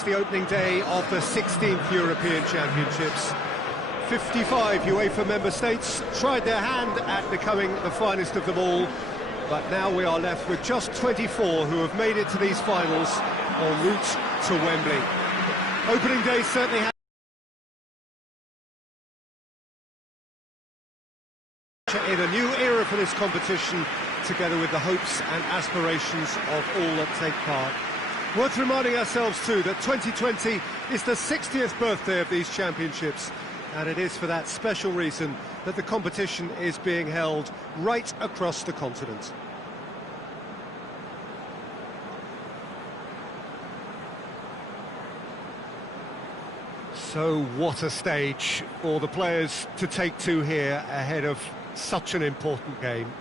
is the opening day of the 16th European Championships. 55 UEFA member states tried their hand at becoming the finest of them all, but now we are left with just 24 who have made it to these finals en route to Wembley. Opening day certainly has in a new era for this competition, together with the hopes and aspirations of all that take part. Worth reminding ourselves too that 2020 is the 60th birthday of these championships, and it is for that special reason that the competition is being held right across the continent. So what a stage for the players to take to here ahead of such an important game.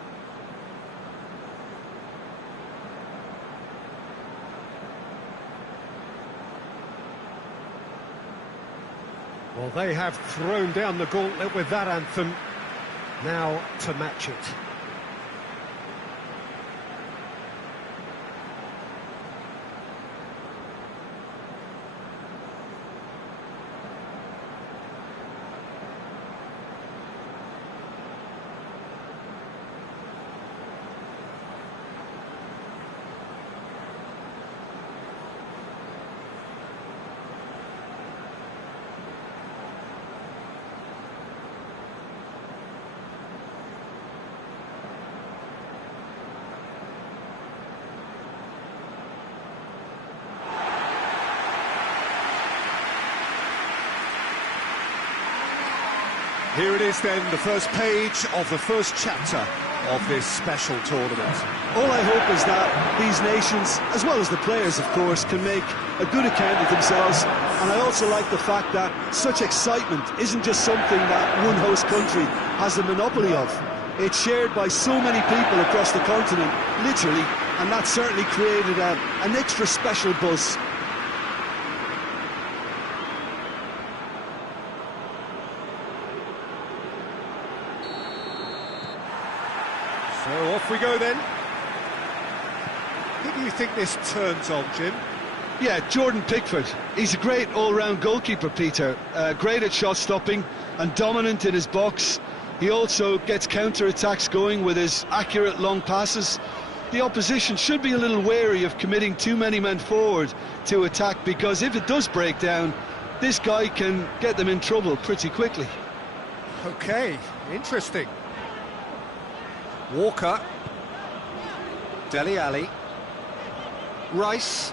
Well, they have thrown down the gauntlet with that anthem. Now to match it. Here it is then, the first page of the first chapter of this special tournament. All I hope is that these nations, as well as the players of course, can make a good account of themselves. And I also like the fact that such excitement isn't just something that one host country has a monopoly of. It's shared by so many people across the continent, literally, and that certainly created an extra special buzz. So off we go then. Who do you think this turns on, Jim? Yeah, Jordan Pickford. He's a great all-round goalkeeper, Peter. Great at shot stopping and dominant in his box. He also gets counter-attacks going with his accurate long passes. The opposition should be a little wary of committing too many men forward to attack, because if it does break down, this guy can get them in trouble pretty quickly. Okay, interesting. Walker, Dele Alli, Rice,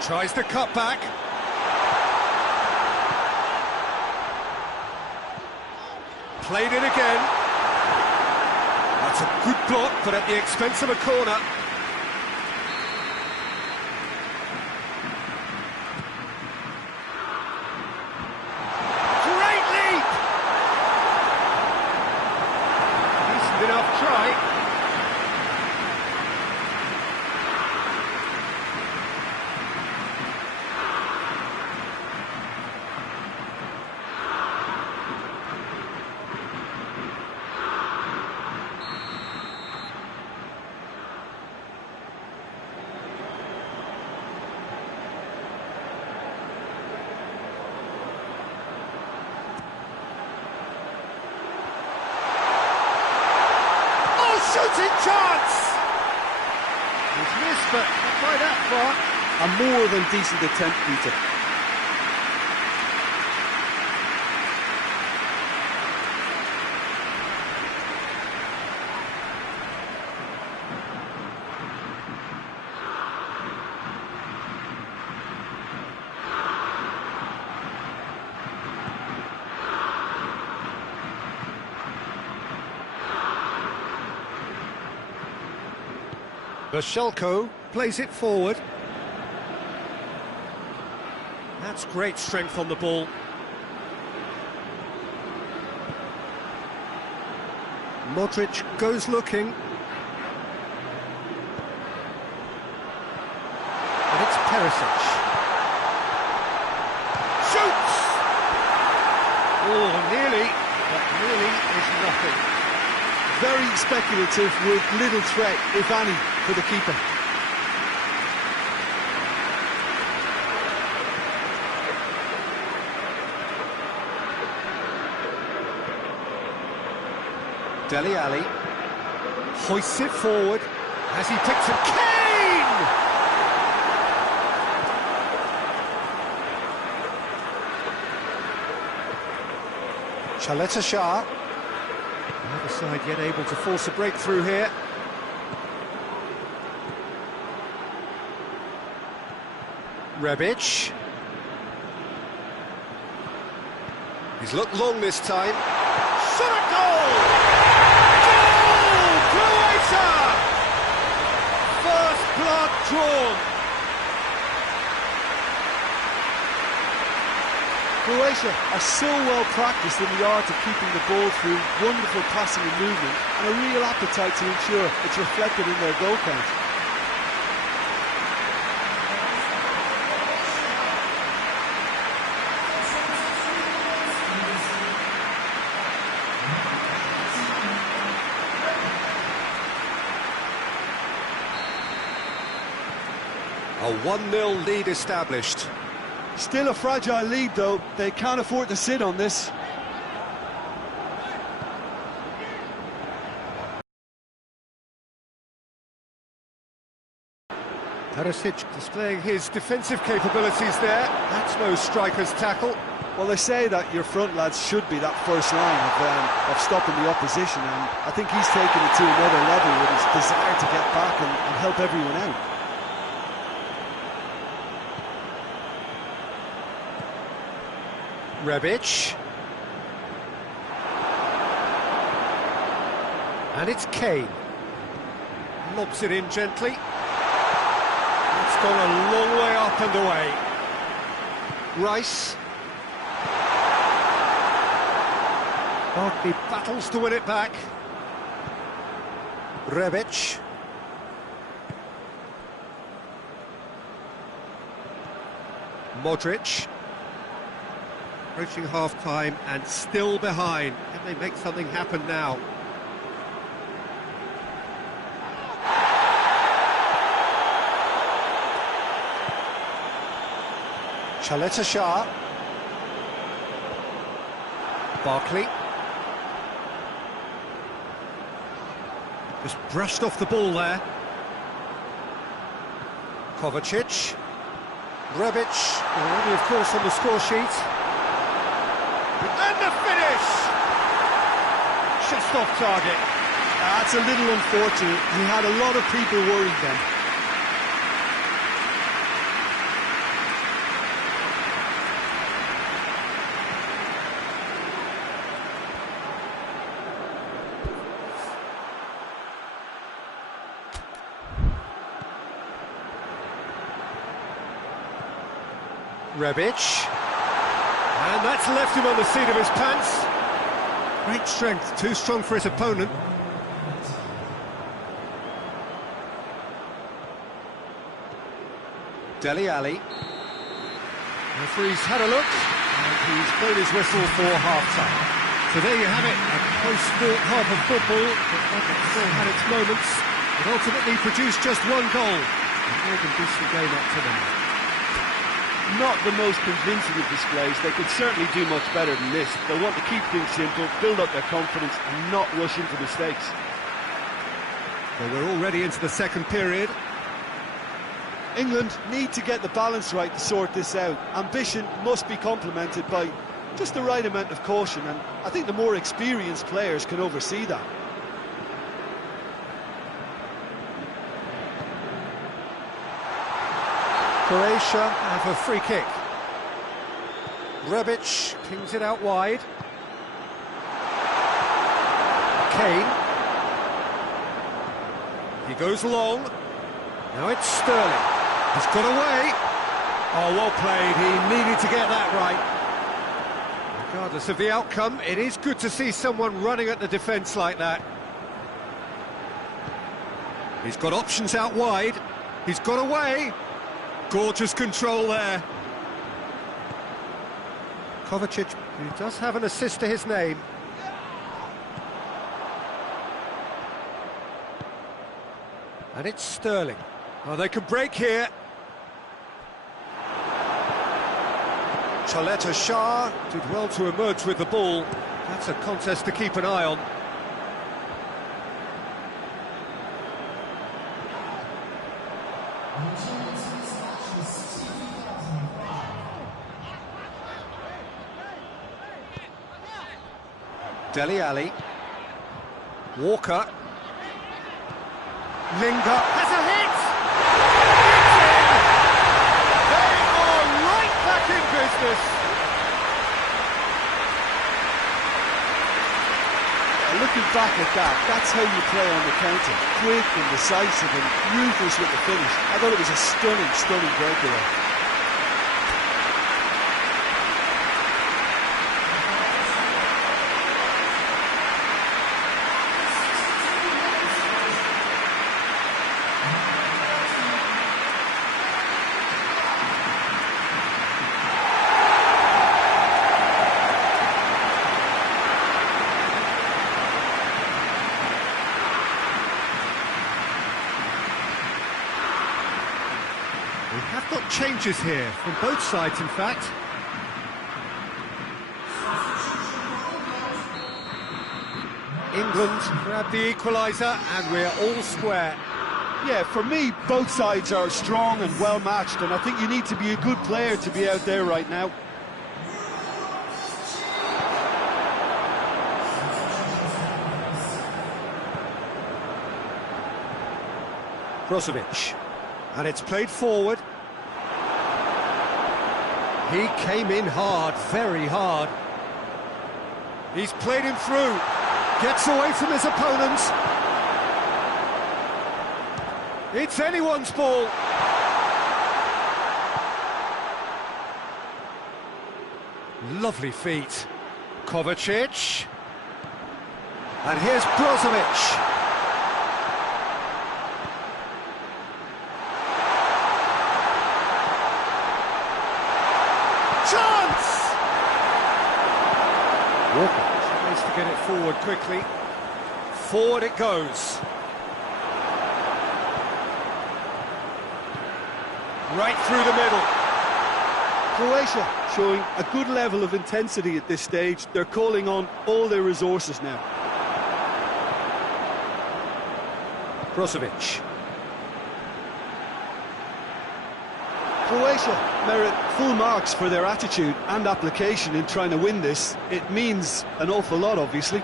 tries the cut back, played it again. That's a good block, but at the expense of a corner. Enough try. Shooting chance! He's missed, but not by that far. A more than decent attempt, Peter. Bashelko plays it forward. That's great strength on the ball. Modric goes looking. And it's Perisic. Shoots! Oh, nearly, but nearly is nothing. Very speculative with little threat, if any, for the keeper. Dele Alli hoists it forward as he picks it. Kane! Chaleta Shah. The other side yet able to force a breakthrough here. Rebic. He's looked long this time. Shot a goal! Goal! Croatia! First blood drawn. Croatia are so well practiced in the art of keeping the ball through wonderful passing and movement, and a real appetite to ensure it's reflected in their goal count. A 1-0 lead established. Still a fragile lead, though. They can't afford to sit on this. Perisic displaying his defensive capabilities there. That's no striker's tackle. Well, they say that your front lads should be that first line of stopping the opposition, and I think he's taken it to another level with his desire to get back and help everyone out. Rebic. And it's Kane. Lobs it in gently. It's gone a long way up and away. Rice. Barkley battles to win it back. Rebic. Modric. Approaching half-time and still behind. Can they make something happen now? Chaleta Shah. Barkley. Just brushed off the ball there. Kovacic. Rebic, already of course on the score sheet. And the finish! Just off target. That's a little unfortunate. He had a lot of people worried then. Rebic. And that's left him on the seat of his pants. Great strength, too strong for his opponent. Dele Alli. Referee's had a look, and he's blown his whistle for half-time. So there you have it, a close-fought half of football, but it still had its moments. It ultimately produced just one goal. A more than decent game up to now. Not the most convincing of displays. They could certainly do much better than this. They'll want to keep things simple, build up their confidence and not rush into mistakes. Well, we're already into the second period. England need to get the balance right to sort this out. Ambition must be complemented by just the right amount of caution, and I think the more experienced players can oversee that. Croatia have a free kick. Rebic pings it out wide. Kane. He goes long. Now it's Sterling. He's got away. Oh, well played. He needed to get that right. Regardless of the outcome, it is good to see someone running at the defence like that. He's got options out wide. He's got away. Gorgeous control there. Kovacic, who does have an assist to his name. And it's Sterling. Oh, they can break here. Chaleta Shah did well to emerge with the ball. That's a contest to keep an eye on. Dele Alli. Walker. Lingard has a hit! They are right back in business! Looking back at that, that's how you play on the counter. Quick and decisive and ruthless with the finish. I thought it was a stunning, stunning breakaway. We have got changes here, from both sides in fact. England grab the equaliser and we're all square. Yeah, for me, both sides are strong and well matched, and I think you need to be a good player to be out there right now. Brozovic. And it's played forward. He came in hard, very hard. He's played him through. Gets away from his opponents. It's anyone's ball. Lovely feet. Kovacic. And here's Brozovic. Chance! Walker tries to get it forward quickly. Forward it goes. Right through the middle. Croatia showing a good level of intensity at this stage. They're calling on all their resources now. Brozovic. Croatia merit full marks for their attitude and application in trying to win this. It means an awful lot, obviously.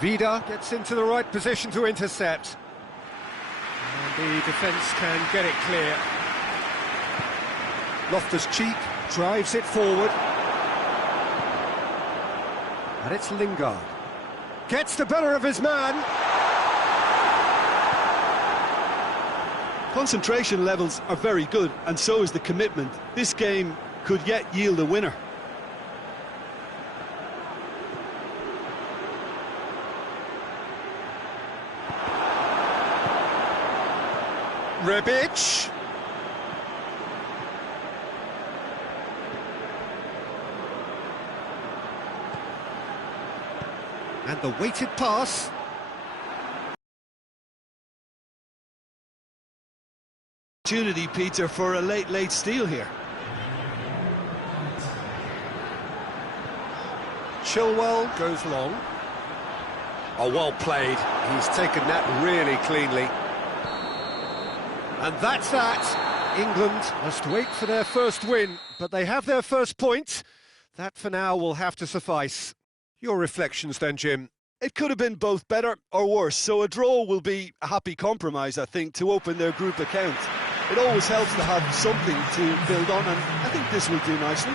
Vida gets into the right position to intercept. And the defence can get it clear. Loftus-Cheek drives it forward. And it's Lingard. Gets the better of his man. Concentration levels are very good, and so is the commitment. This game could yet yield a winner. Rebic. And the weighted pass. Opportunity, Peter, for a late steal here. Chilwell goes long. Oh, well played. He's taken that really cleanly. And that's that. England must wait for their first win, but they have their first point. That for now will have to suffice. Your reflections then, Jim? It could have been both better or worse, so a draw will be a happy compromise, I think, to open their group account. It always helps to have something to build on, and I think this will do nicely.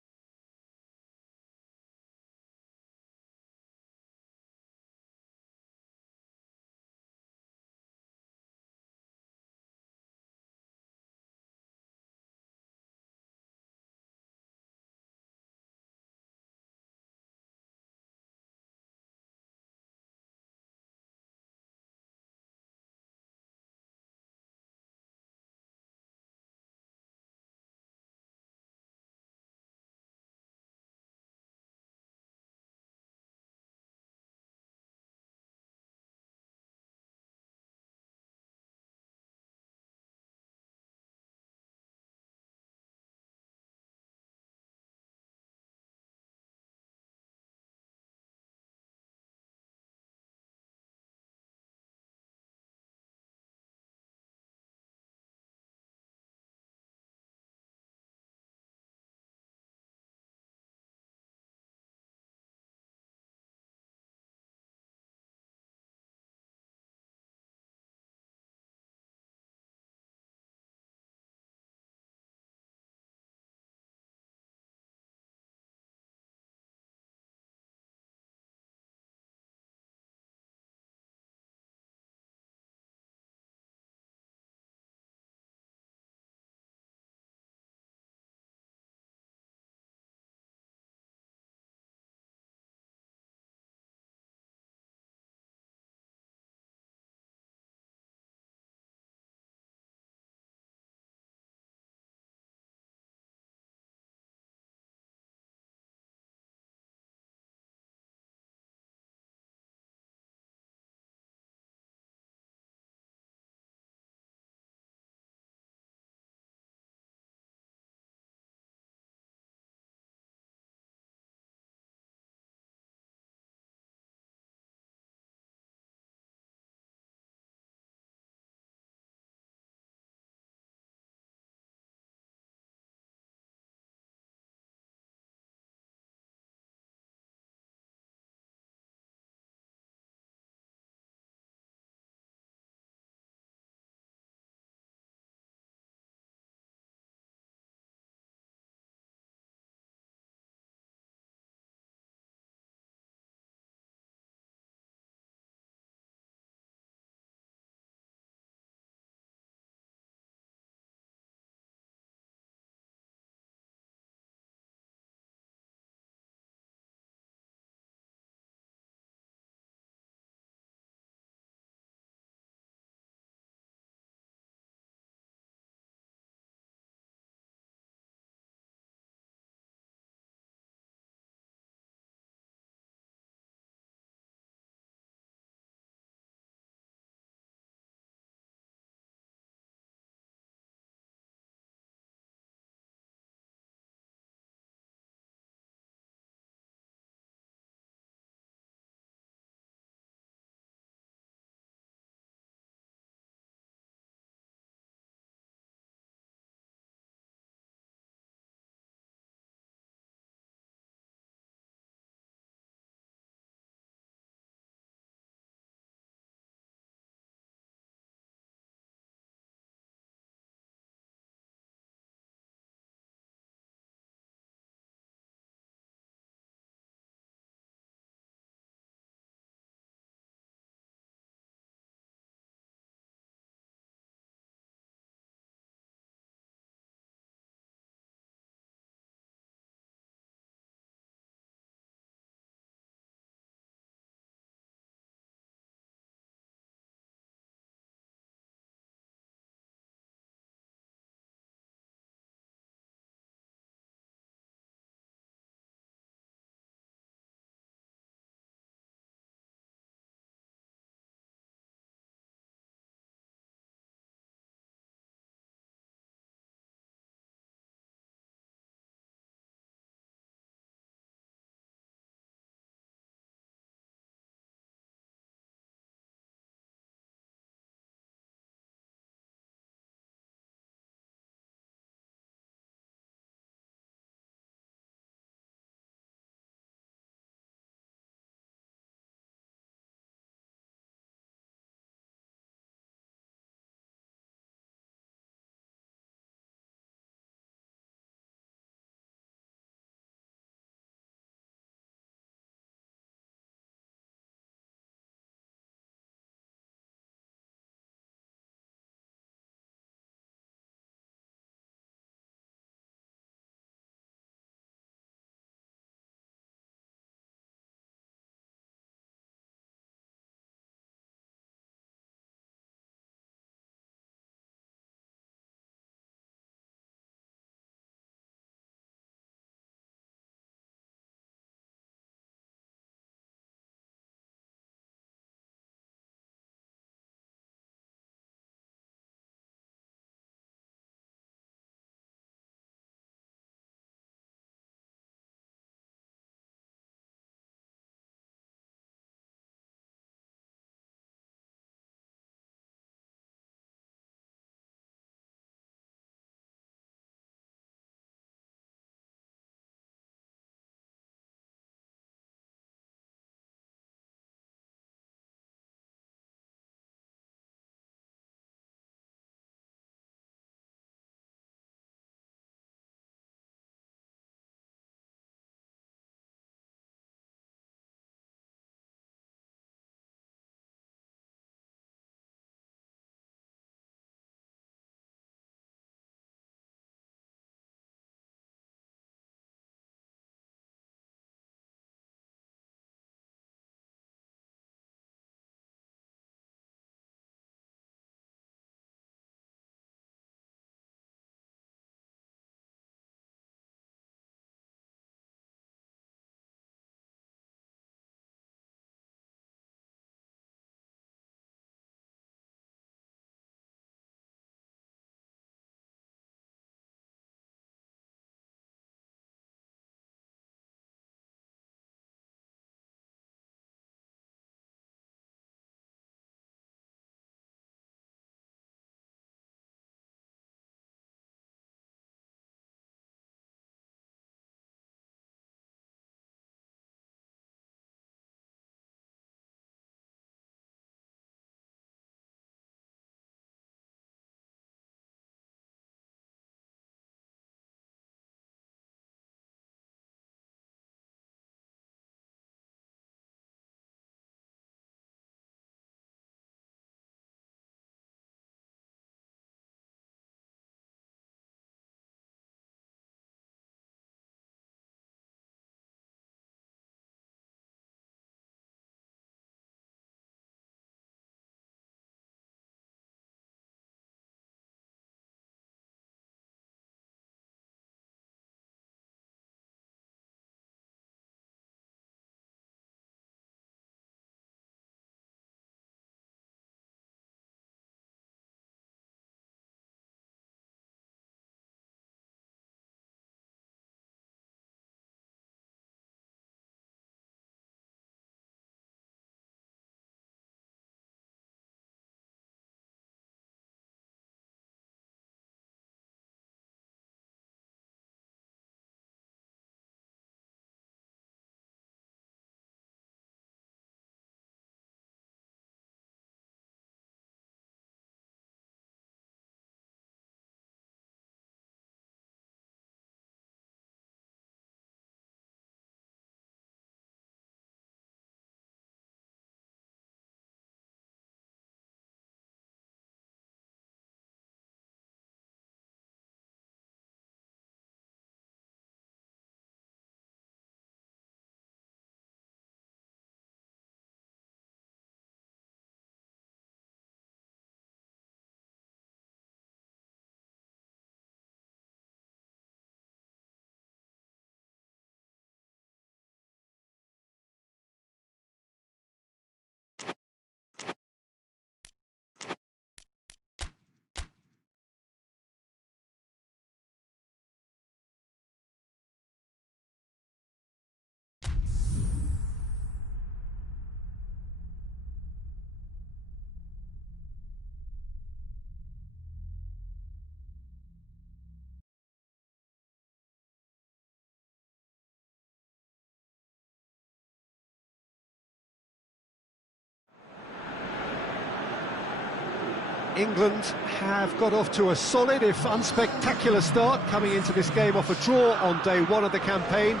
England have got off to a solid, if unspectacular start, coming into this game off a draw on day one of the campaign.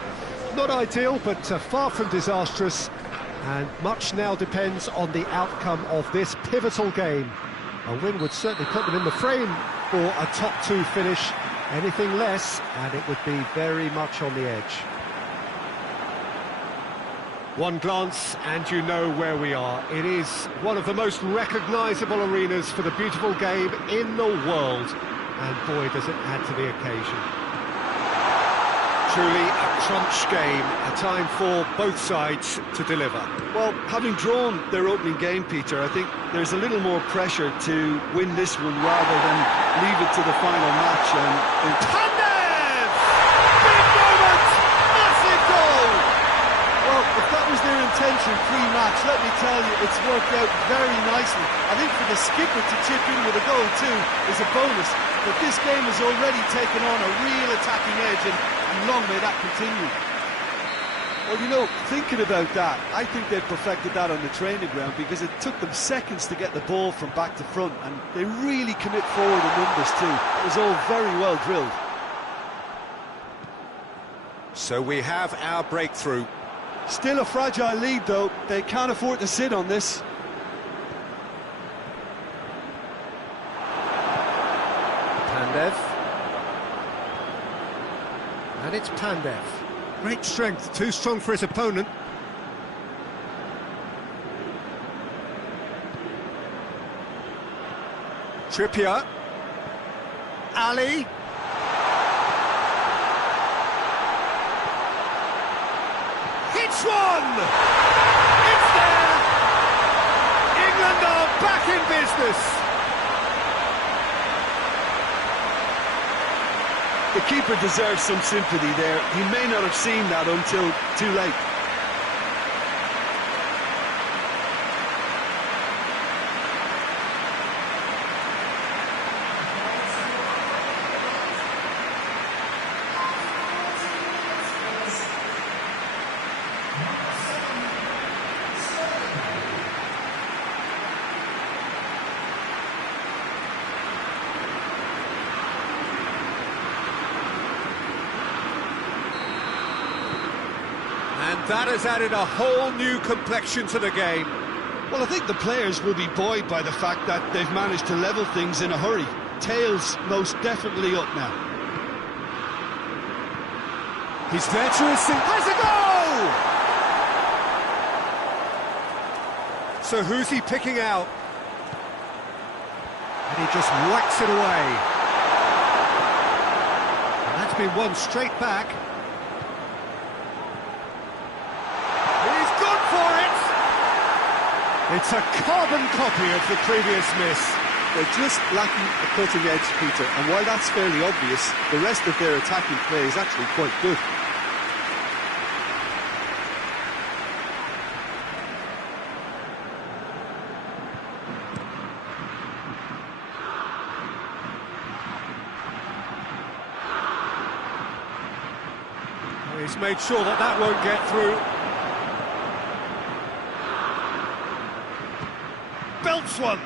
Not ideal, but far from disastrous, and much now depends on the outcome of this pivotal game. A win would certainly put them in the frame for a top-2 finish. Anything less, and it would be very much on the edge. One glance and you know where we are. It is one of the most recognisable arenas for the beautiful game in the world, and boy does it add to the occasion. Truly a crunch game, a time for both sides to deliver. Well, having drawn their opening game, Peter, I think there's a little more pressure to win this one rather than leave it to the final match. Pandev! Big moment! Massive goal! Well, if that was their intention pre-match, let me tell you, it's worked out very nicely. I think for the skipper to chip in with a goal too is a bonus, but this game has already taken on a real attacking edge, and long may that continue. Well, you know, thinking about that, I think they've perfected that on the training ground, because it took them seconds to get the ball from back to front, and they really commit forward in numbers too. It was all very well drilled. So we have our breakthrough. Still a fragile lead though, they can't afford to sit on this. Pandev. And it's Pandev. Great strength, too strong for his opponent. Trippier. Ali. Hits one! It's there! England are back in business! The keeper deserves some sympathy there. He may not have seen that until too late. And that has added a whole new complexion to the game. Well, I think the players will be buoyed by the fact that they've managed to level things in a hurry. Tails most definitely up now. He's there to receive. Has a goal! So who's he picking out? And he just whacks it away. And that's been won straight back. It's a carbon copy of the previous miss. They're just lacking a cutting edge, Peter, and while that's fairly obvious, the rest of their attacking play is actually quite good. He's made sure that that won't get through. Belts one.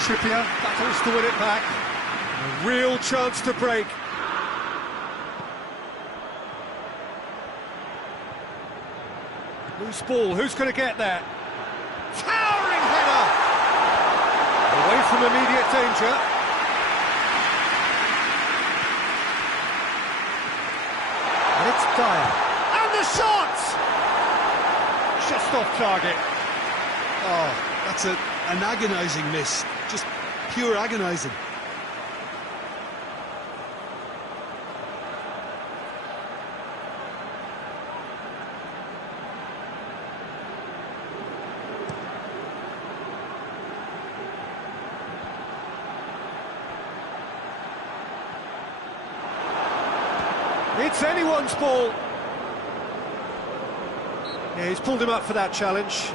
Trippier battles to win it back. A real chance to break. Loose ball, who's going to get there? Towering header! Away from immediate danger. And it's Dyer. And the shot! Just off target. Oh, that's an agonising miss. Just pure agonising. It's anyone's ball. Yeah, he's pulled him up for that challenge.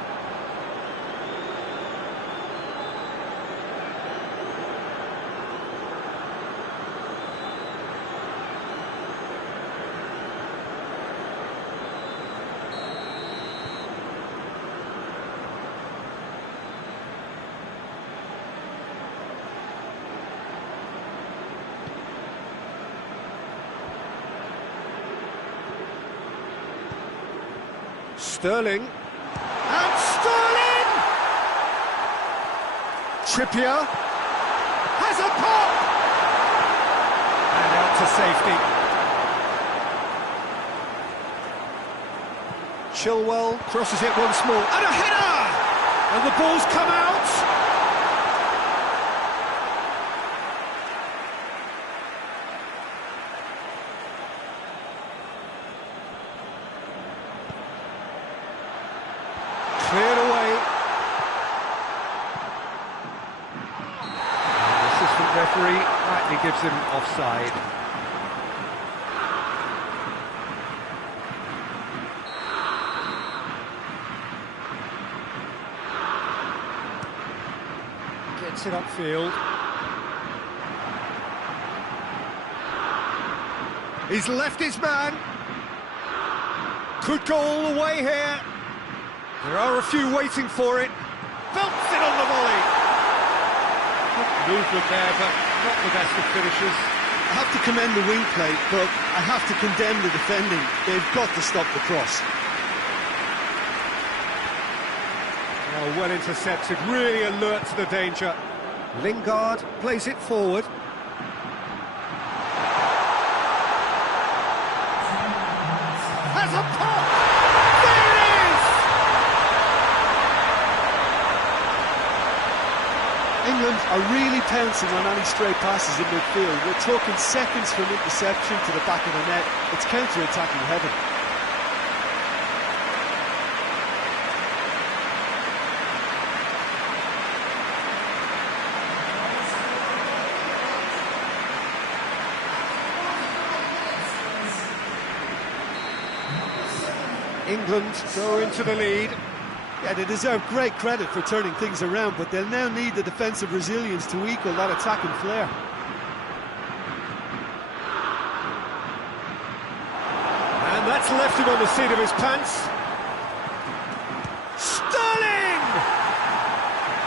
Sterling. And Sterling! Trippier has a pop! And out to safety. Chilwell crosses it once more. And a header! And the ball's come out. Cleared away. And the assistant referee rightly gives him offside. Gets it upfield. He's left his man. Could go all the way here. There are a few waiting for it. Belts it on the volley. Good movement there, but not the best of finishes. I have to commend the wing play, but I have to condemn the defending. They've got to stop the cross. Oh, well intercepted, really alert to the danger. Lingard plays it forward. Has a pop! There it is! England are really pouncing on any stray passes in midfield. We're talking seconds from interception to the back of the net. It's counter-attacking heaven. England go into the lead. Yeah, they deserve great credit for turning things around, but they'll now need the defensive resilience to equal that attacking flair. And that's left him on the seat of his pants. Sterling!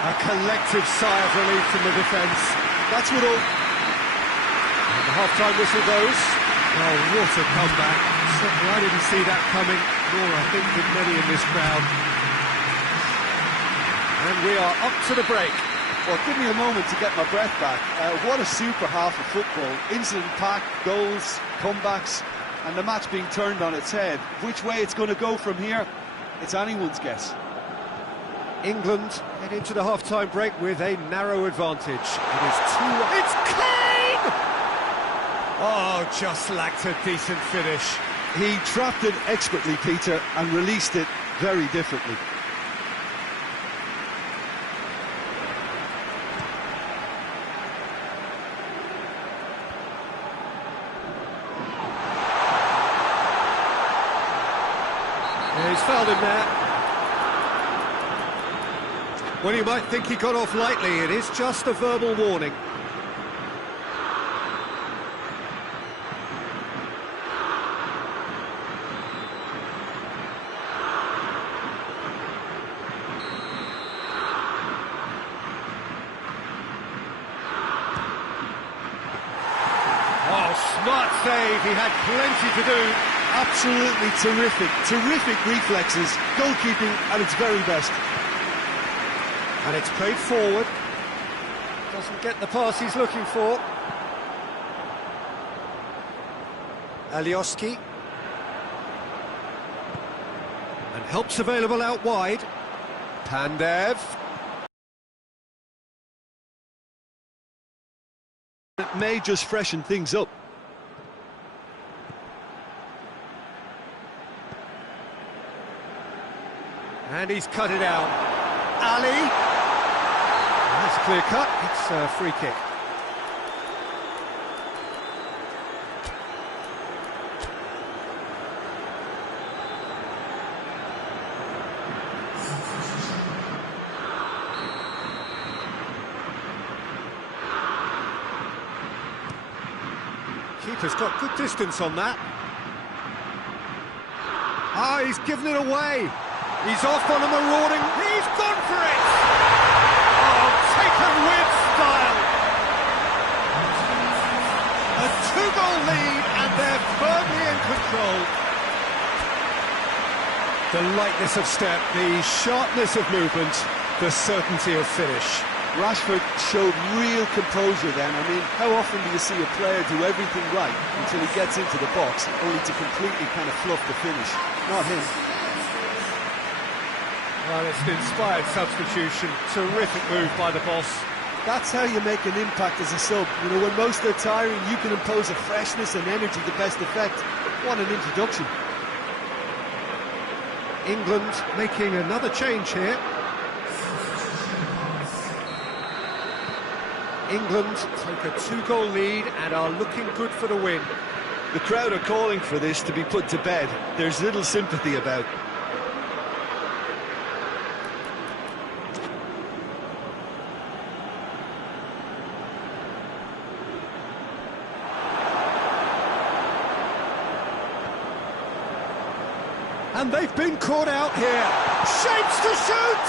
A collective sigh of relief from the defence. That's what all... And the half-time whistle goes. Oh, what a comeback. Certainly I didn't see that coming, nor I think did many in this crowd. And we are up to the break. Well, give me a moment to get my breath back. What a super half of football. Incident-packed, goals, comebacks, and the match being turned on its head. Which way it's going to go from here, it's anyone's guess. England head into the half-time break with a narrow advantage. It is 2-1. It's Kane! Oh, just lacked a decent finish. He trapped it expertly, Peter, and released it very differently. Yeah, he's fouled him there. Well, you might think he got off lightly. It is just a verbal warning. Smart save, he had plenty to do. Absolutely terrific reflexes, goalkeeping at its very best. And it's played forward. Doesn't get the pass he's looking for. Alioski. And help's available out wide. Pandev. It may just freshen things up. And he's cut it out. Ali. That's clear cut. It's a free kick. Keeper's got good distance on that. Ah, he's given it away. He's off on a marauding. He's gone for it! Oh, taken with style. A two-goal lead, and they're firmly in control. lightness of step, the sharpness of movement, the certainty of finish. Rashford showed real composure then. I mean, how often do you see a player do everything right until he gets into the box, only to completely kind of fluff the finish? Not him. Well, it's an inspired substitution. Terrific move by the boss. That's how you make an impact as a sub. You know, when most are tiring, you can impose a freshness and energy to best effect. What an introduction. England making another change here. England take a 2-goal lead and are looking good for the win. The crowd are calling for this to be put to bed. There's little sympathy about. And they've been caught out here. Shapes to shoot!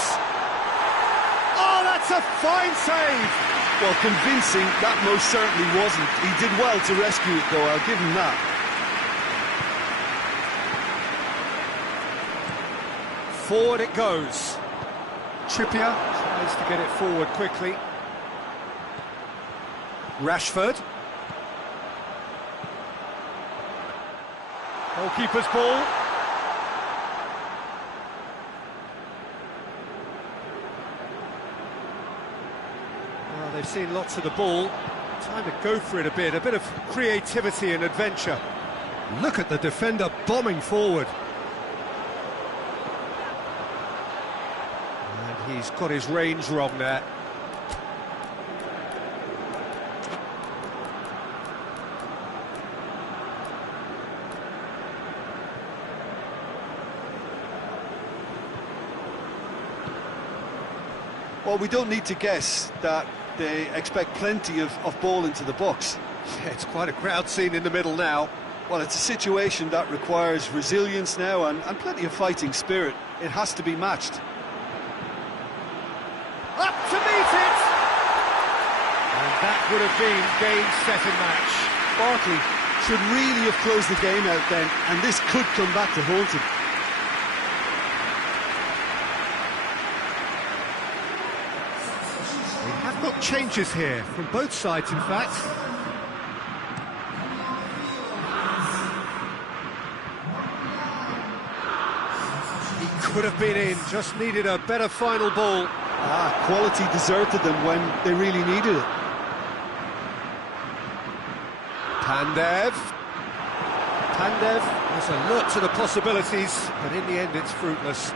Oh, that's a fine save! Well, convincing, that most certainly wasn't. He did well to rescue it, though, I'll give him that. Forward it goes. Trippier tries to get it forward quickly. Rashford. Goalkeeper's ball. Well, they've seen lots of the ball. Time to go for it a bit of creativity and adventure. Look at the defender bombing forward. And he's got his range wrong there. Well, we don't need to guess that they expect plenty of ball into the box. Yeah, it's quite a crowd scene in the middle now. Well, it's a situation that requires resilience now and plenty of fighting spirit. It has to be matched. Up to meet it! And that would have been game, set and match. Barkley should really have closed the game out then, and this could come back to haunt him. We have got changes here, from both sides in fact. He could have been in, just needed a better final ball. Quality deserted them when they really needed it. Pandev has alert to the possibilities, but in the end it's fruitless.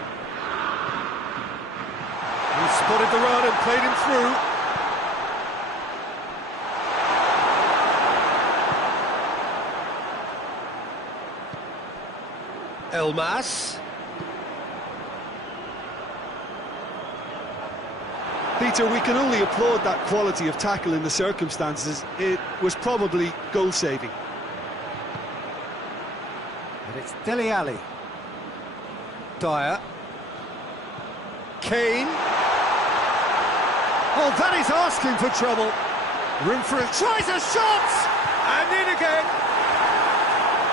He spotted the run and played him through. Elmas. Peter, we can only applaud that quality of tackle in the circumstances. It was probably goal-saving. And it's Dele Alli. Dyer. Kane. Oh, that is asking for trouble. Room for it. Tries a shot! And in again.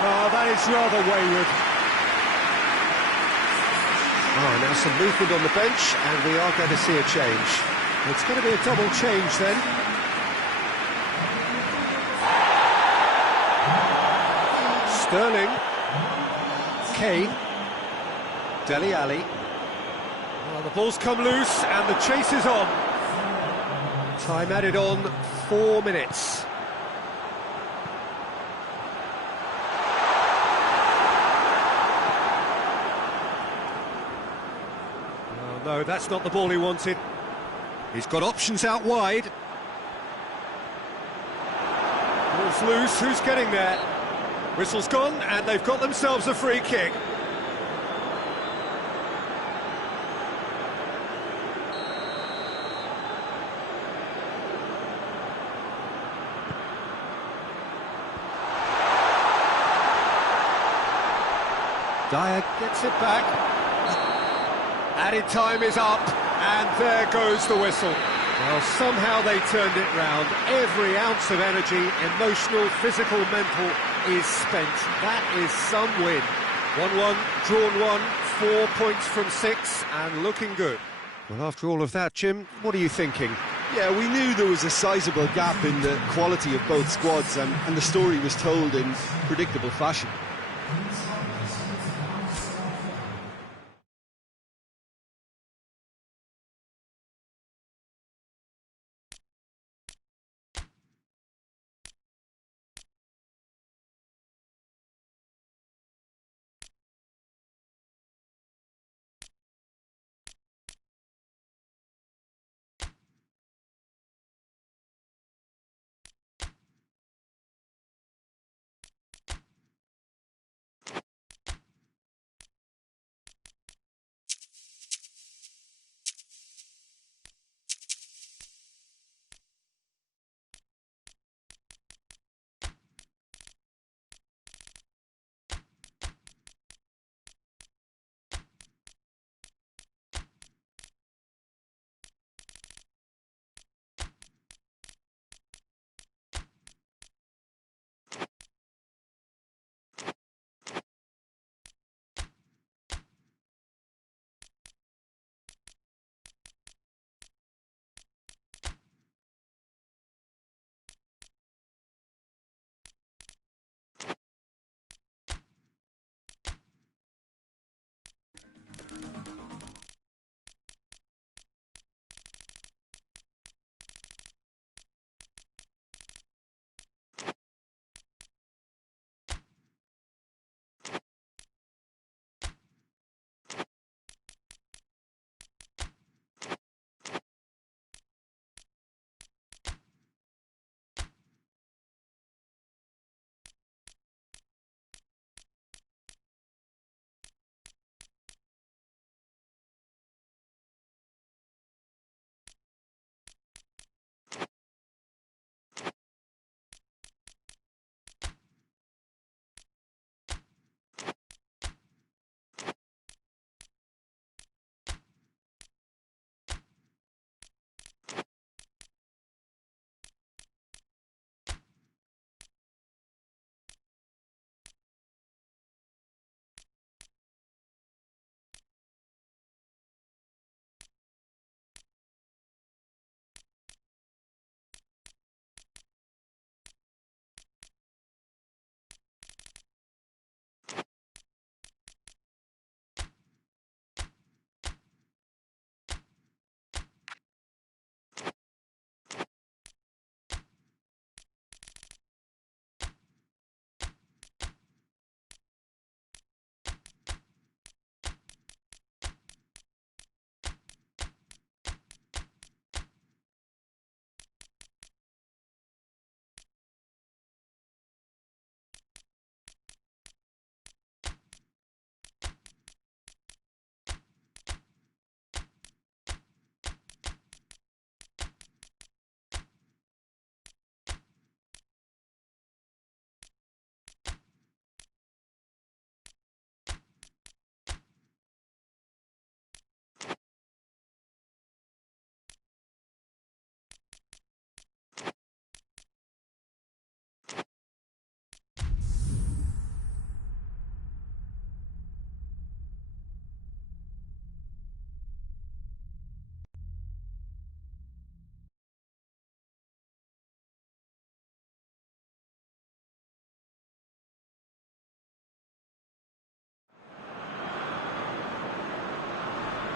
Oh, that is rather wayward. Oh, now some movement on the bench, and we are going to see a change. It's going to be a double change then. Sterling. Kane. Dele Alli. Well, the ball's come loose, and the chase is on. Time added on, 4 minutes. No, that's not the ball he wanted. He's got options out wide. Ball's loose, who's getting there? Whistle's gone, and they've got themselves a free kick. Dyer gets it back. Added time is up, and there goes the whistle. Well, somehow they turned it round. Every ounce of energy, emotional, physical, mental, is spent. That is some win. 1-1, drawn 1, 4 points from 6 and looking good. Well, after all of that, Jim, what are you thinking? Yeah, we knew there was a sizable gap in the quality of both squads, and the story was told in predictable fashion.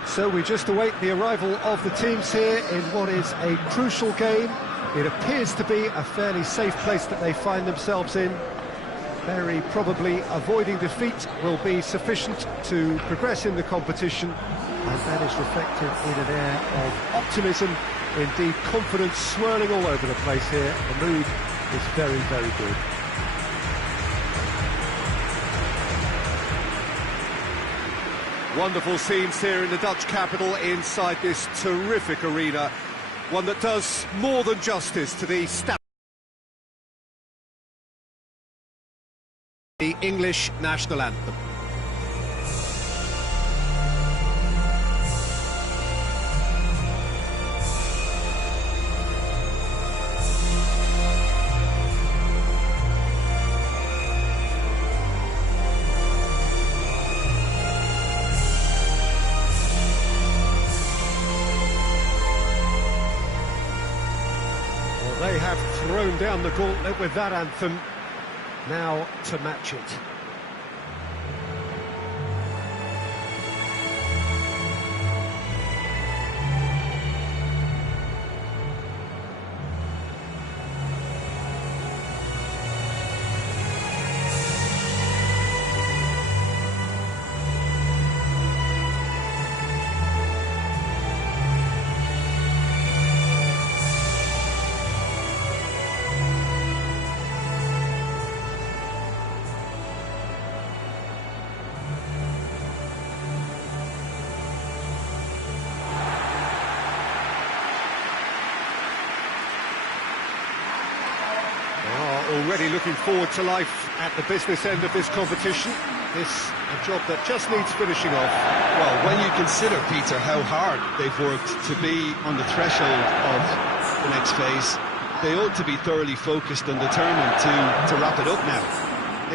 So we just await the arrival of the teams here in what is a crucial game. It appears to be a fairly safe place that they find themselves in. Very probably avoiding defeat will be sufficient to progress in the competition, and that is reflected in an air of optimism, indeed confidence swirling all over the place here. The mood is very, very good. Wonderful scenes here in the Dutch capital inside this terrific arena, one that does more than justice to the English national anthem. they have thrown down the gauntlet with that anthem. Now to match it. Already looking forward to life at the business end of this competition. This a job that just needs finishing off. Well, when you consider, Peter, how hard they've worked to be on the threshold of the next phase, they ought to be thoroughly focused and determined to wrap it up now.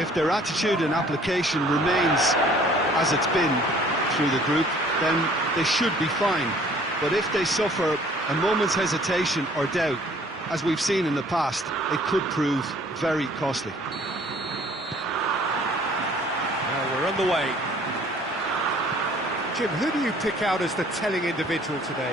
If their attitude and application remains as it's been through the group, then they should be fine. But if they suffer a moment's hesitation or doubt, as we've seen in the past, it could prove very costly. Now we're on the way. Jim, who do you pick out as the telling individual today?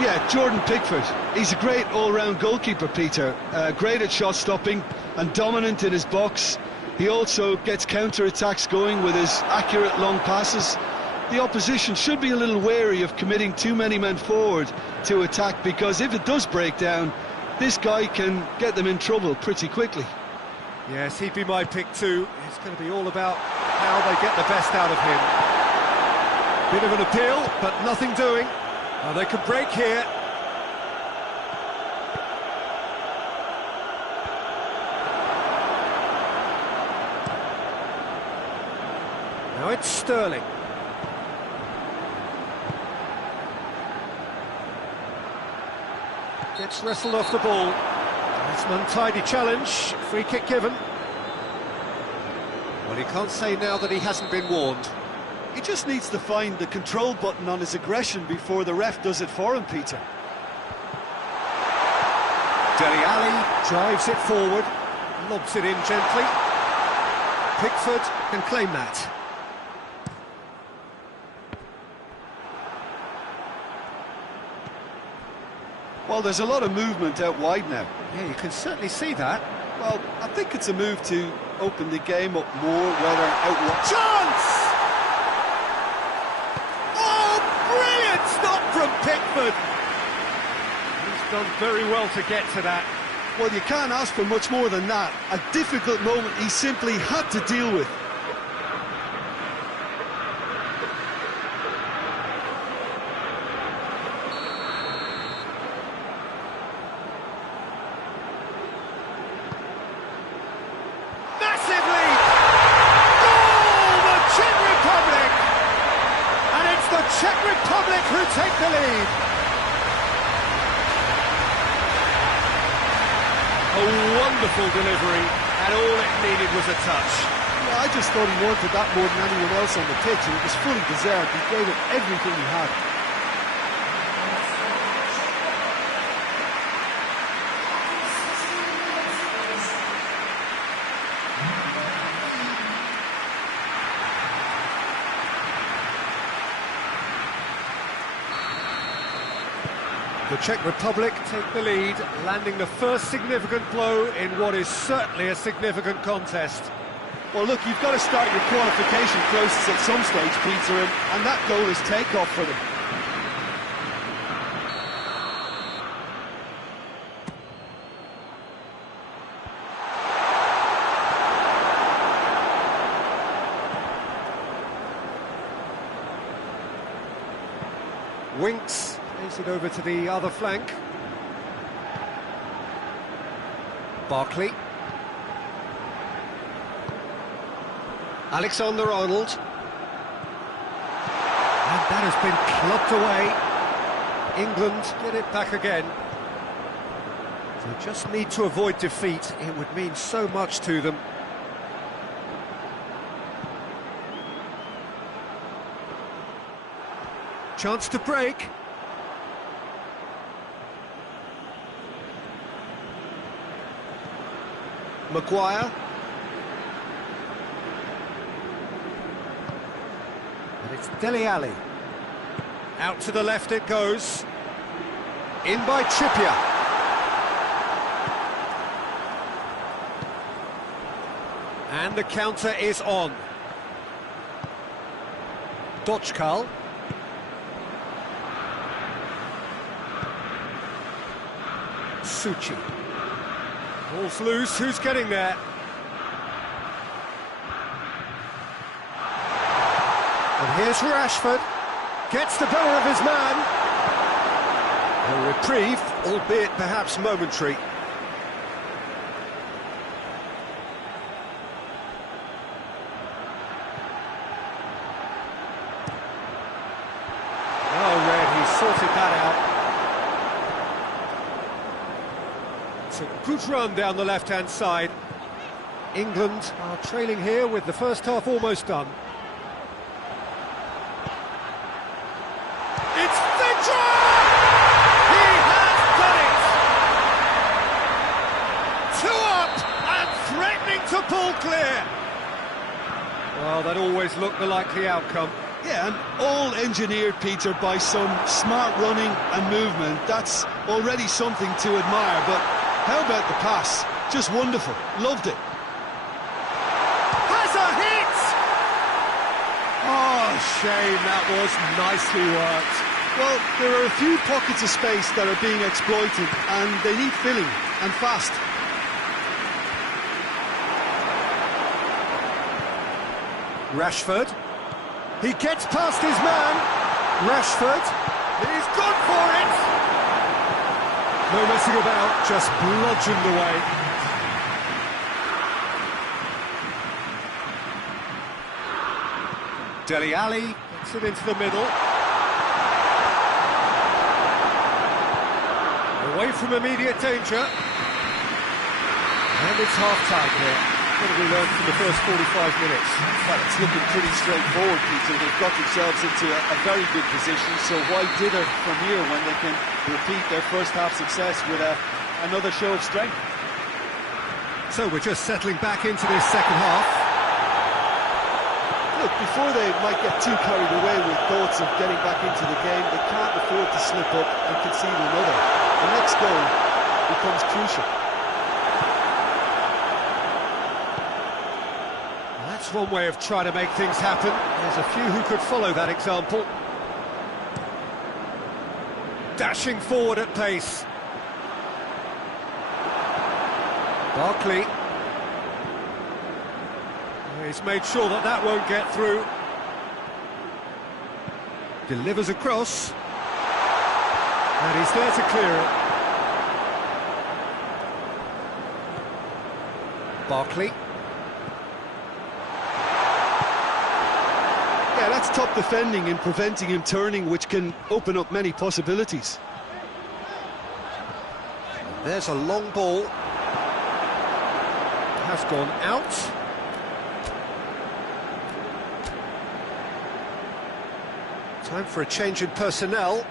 Yeah, Jordan Pickford. He's a great all-round goalkeeper, Peter. Great at shot stopping and dominant in his box. He also gets counter-attacks going with his accurate long passes. The opposition should be a little wary of committing too many men forward to attack, because if it does break down, this guy can get them in trouble pretty quickly. Yes, he'd be my pick too. It's going to be all about how they get the best out of him. Bit of an appeal, but nothing doing. Oh, they could break here. Now it's Sterling. Gets wrestled off the ball. It's an untidy challenge. Free kick given. Well, he can't say now that he hasn't been warned. He just needs to find the control button on his aggression before the ref does it for him, Peter. Dele Alli drives it forward, lobs it in gently. Pickford can claim that. Well, there's a lot of movement out wide now. Yeah, you can certainly see that. Well, I think it's a move to open the game up more, whether out wide. Chance! Oh, brilliant stop from Pickford! He's done very well to get to that. Well, you can't ask for much more than that. A difficult moment he simply had to deal with. Czech Republic who take the lead. A wonderful delivery, and all it needed was a touch. Yeah, I just thought he wanted that more than anyone else on the pitch, and it was fully deserved. He gave it everything he had. The Czech Republic take the lead, landing the first significant blow in what is certainly a significant contest. Well, look, you've got to start your qualification process at some stage, Peter, and that goal is take-off for them. Winks plays it over to the other flank. Barkley. Alexander-Arnold. And that has been clubbed away. England get it back again. They just need to avoid defeat. It would mean so much to them. Chance to break. Maguire. And it's Dele Alli. Out to the left it goes. In by Trippier. And the counter is on. Dochkal. Suchi. Ball's loose, who's getting there? And here's Rashford. Gets the better of his man. A reprieve, albeit perhaps momentary. Sorted that out. It's a good run down the left-hand side. England are trailing here with the first half almost done. It's Vidra! He has done it! 2 up and threatening to pull clear. Well, that always looked the likely outcome. Yeah, and all engineered, Peter, by some smart running and movement. That's already something to admire, but how about the pass? Just wonderful. Loved it. Has a hit! Oh, shame, that was nicely worked. Well, there are a few pockets of space that are being exploited, and they need filling, and fast. Rashford. He gets past his man. Rashford. He's gone for it. No messing about, just bludgeoned away. Dele Alli gets it into the middle. Away from immediate danger. And it's half-time here. What have we learned from the first 45 minutes? Well, it's looking pretty straightforward, Peter. They've got themselves into a very good position, so why dither from here when they can repeat their first half success with another show of strength? So we're just settling back into this second half. Look, before they might get too carried away with thoughts of getting back into the game, they can't afford to slip up and concede another. The next goal becomes crucial. That's one way of trying to make things happen. There's a few who could follow that example. Dashing forward at pace. Barkley. He's made sure that that won't get through. Delivers across. And he's there to clear it. Barkley. Yeah, that's top defending and preventing him turning, which can open up many possibilities. There's a long ball. Has gone out. Time for a change in personnel.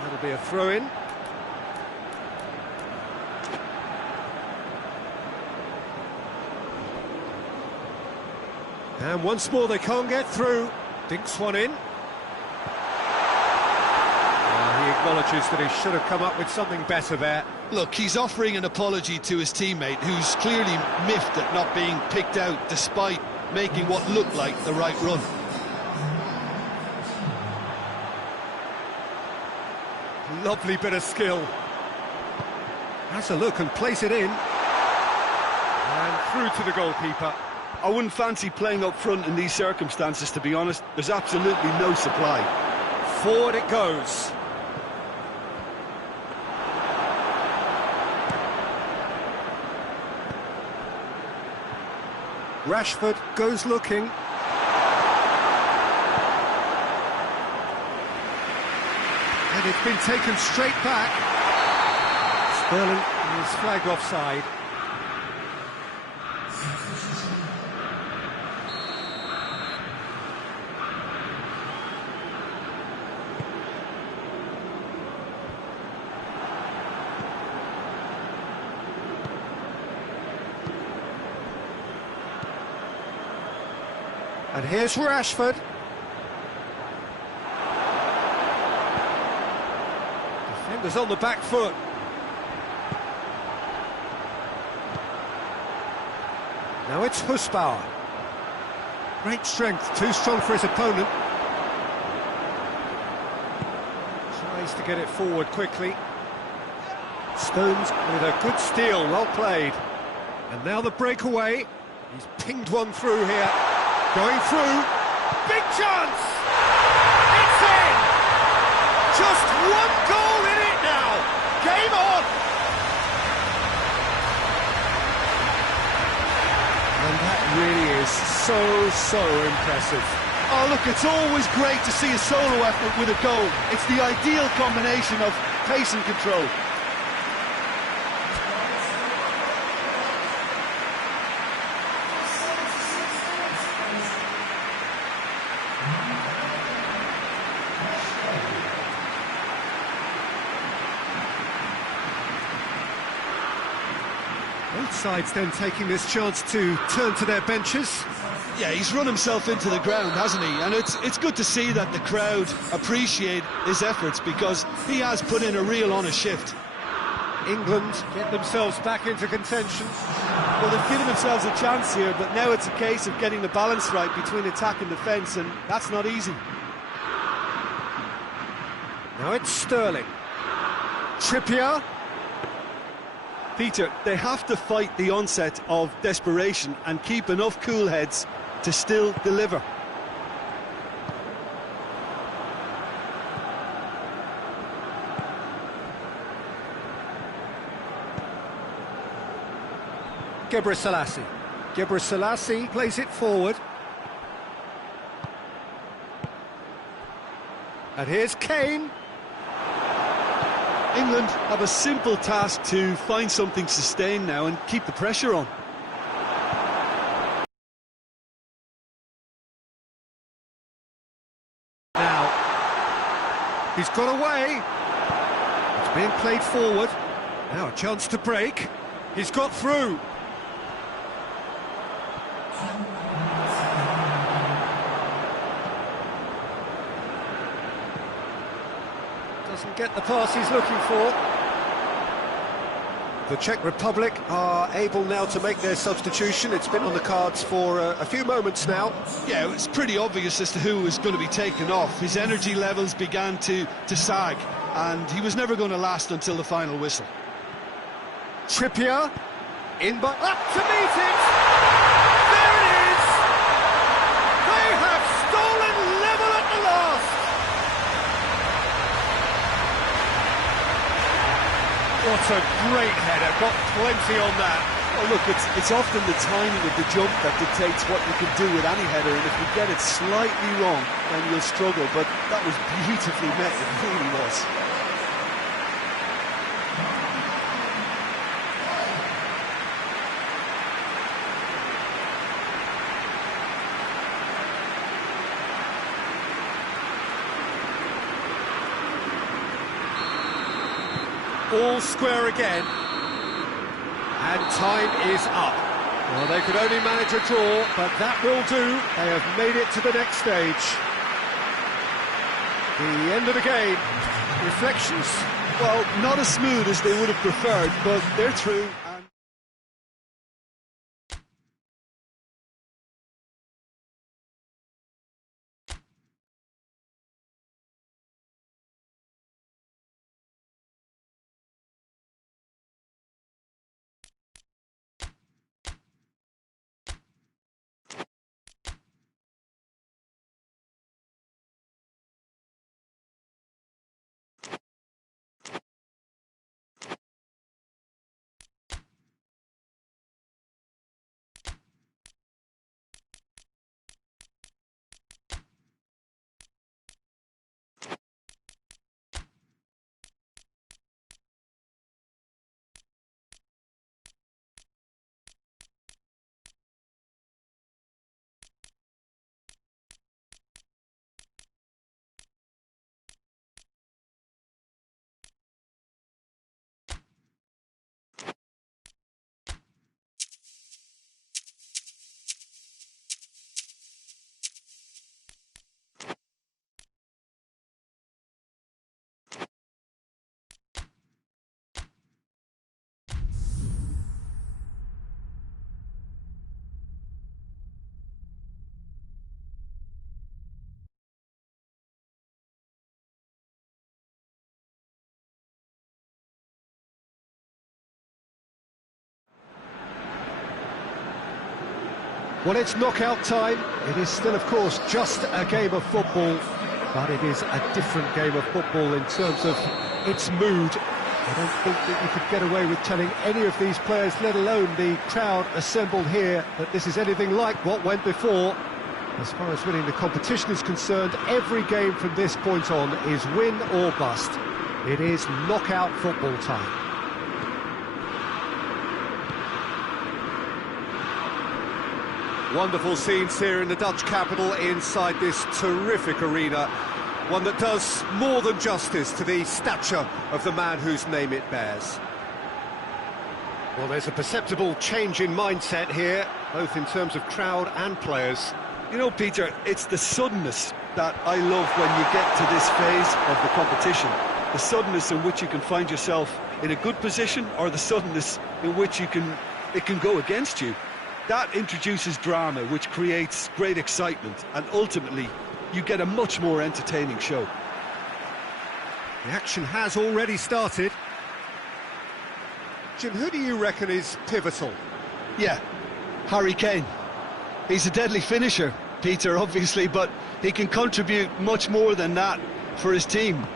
That'll be a throw-in. And once more they can't get through. Dinks one in. He acknowledges that he should have come up with something better there. Look, he's offering an apology to his teammate, who's clearly miffed at not being picked out despite making what looked like the right run. Lovely bit of skill. Has a look and plays it in. And through to the goalkeeper. I wouldn't fancy playing up front in these circumstances, to be honest. There's absolutely no supply. Forward it goes. Rashford goes looking. And it's been taken straight back. Sterling is flagged offside. And here's Rashford. Defenders on the back foot. Now it's Husbauer. Great strength, too strong for his opponent. Tries to get it forward quickly. Stones with a good steal, well played. And now the breakaway. He's pinged one through here. Going through. Big chance! It's in! Just one goal in it now! Game on! And that really is so impressive. Oh, look, it's always great to see a solo effort with a goal. It's the ideal combination of pace and control. Both sides then taking this chance to turn to their benches. Yeah, he's run himself into the ground, hasn't he? And it's good to see that the crowd appreciate his efforts, because he has put in a real honest shift. England get themselves back into contention. Well, they've given themselves a chance here, but now it's a case of getting the balance right between attack and defence, and that's not easy. Now it's Sterling. Trippier. Peter, they have to fight the onset of desperation and keep enough cool heads to still deliver. Gebre Selassie. Gebre Selassie plays it forward. And here's Kane. England have a simple task to find something sustained now and keep the pressure on. Now, he's got away. It's being played forward. Now a chance to break. He's got through. Doesn't get the pass he's looking for. The Czech Republic are able now to make their substitution. It's been on the cards for a few moments now. Yeah, it's pretty obvious as to who was going to be taken off. His energy levels began to sag, and he was never going to last until the final whistle. Trippier, in by... up to meet it! There it is! They have stolen level at the last! What a great header, got plenty on that. Oh, look, it's often the timing of the jump that dictates what you can do with any header, and if you get it slightly wrong, then you'll struggle, but that was beautifully met, it really was. All square again, and time is up. Well, they could only manage a draw, but that will do. They have made it to the next stage. The end of the game. Reflections? Well, not as smooth as they would have preferred, but they're through. Well, it's knockout time. It is still, of course, just a game of football, but it is a different game of football in terms of its mood. I don't think that you could get away with telling any of these players, let alone the crowd assembled here, that this is anything like what went before. As far as winning the competition is concerned, every game from this point on is win or bust. It is knockout football time. Wonderful scenes here in the Dutch capital inside this terrific arena. One that does more than justice to the stature of the man whose name it bears. Well, there's a perceptible change in mindset here, both in terms of crowd and players. You know, Peter, it's the suddenness that I love when you get to this phase of the competition. The suddenness in which you can find yourself in a good position, or the suddenness in which it can go against you. That introduces drama, which creates great excitement, and ultimately you get a much more entertaining show. The action has already started. Jim, who do you reckon is pivotal? Yeah, Harry Kane. He's a deadly finisher, Peter, obviously, but he can contribute much more than that for his team.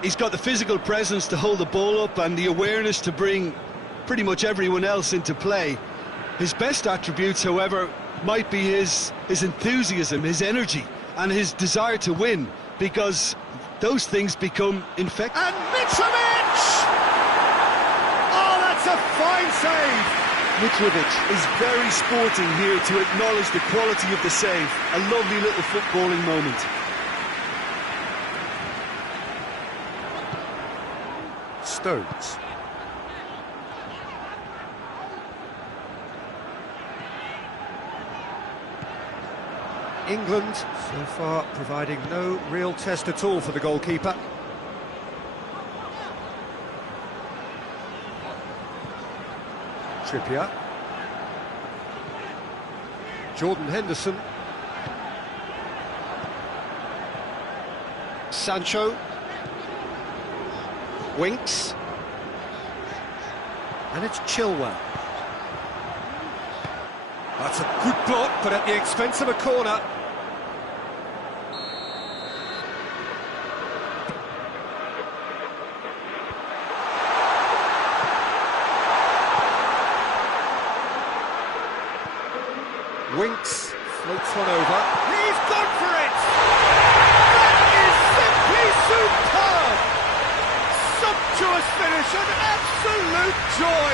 He's got the physical presence to hold the ball up and the awareness to bring pretty much everyone else into play. His best attributes, however, might be his enthusiasm, his energy, and his desire to win, because those things become infectious. And Mitrovic! Oh, that's a fine save! Mitrovic is very sporting here to acknowledge the quality of the save. A lovely little footballing moment. Stones. England, so far, providing no real test at all for the goalkeeper. Trippier. Jordan Henderson. Sancho. Winks. And it's Chilwell. That's a good block, but at the expense of a corner. Winks floats one over. He's gone for it! That is simply superb! Sumptuous finish, an absolute joy!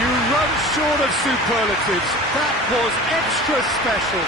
You run short of superlatives. That was extra special.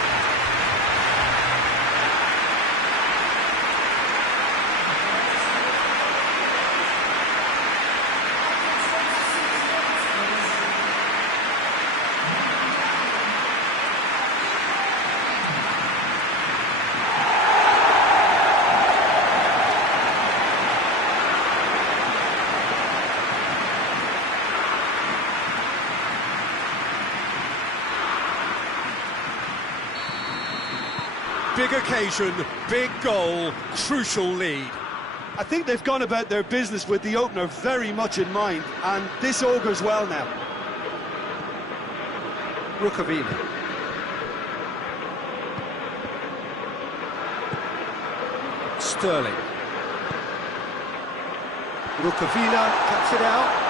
Big occasion, big goal, crucial lead. I think they've gone about their business with the opener very much in mind, and this augurs well now. Rukavina. Sterling. Rukavina cuts it out.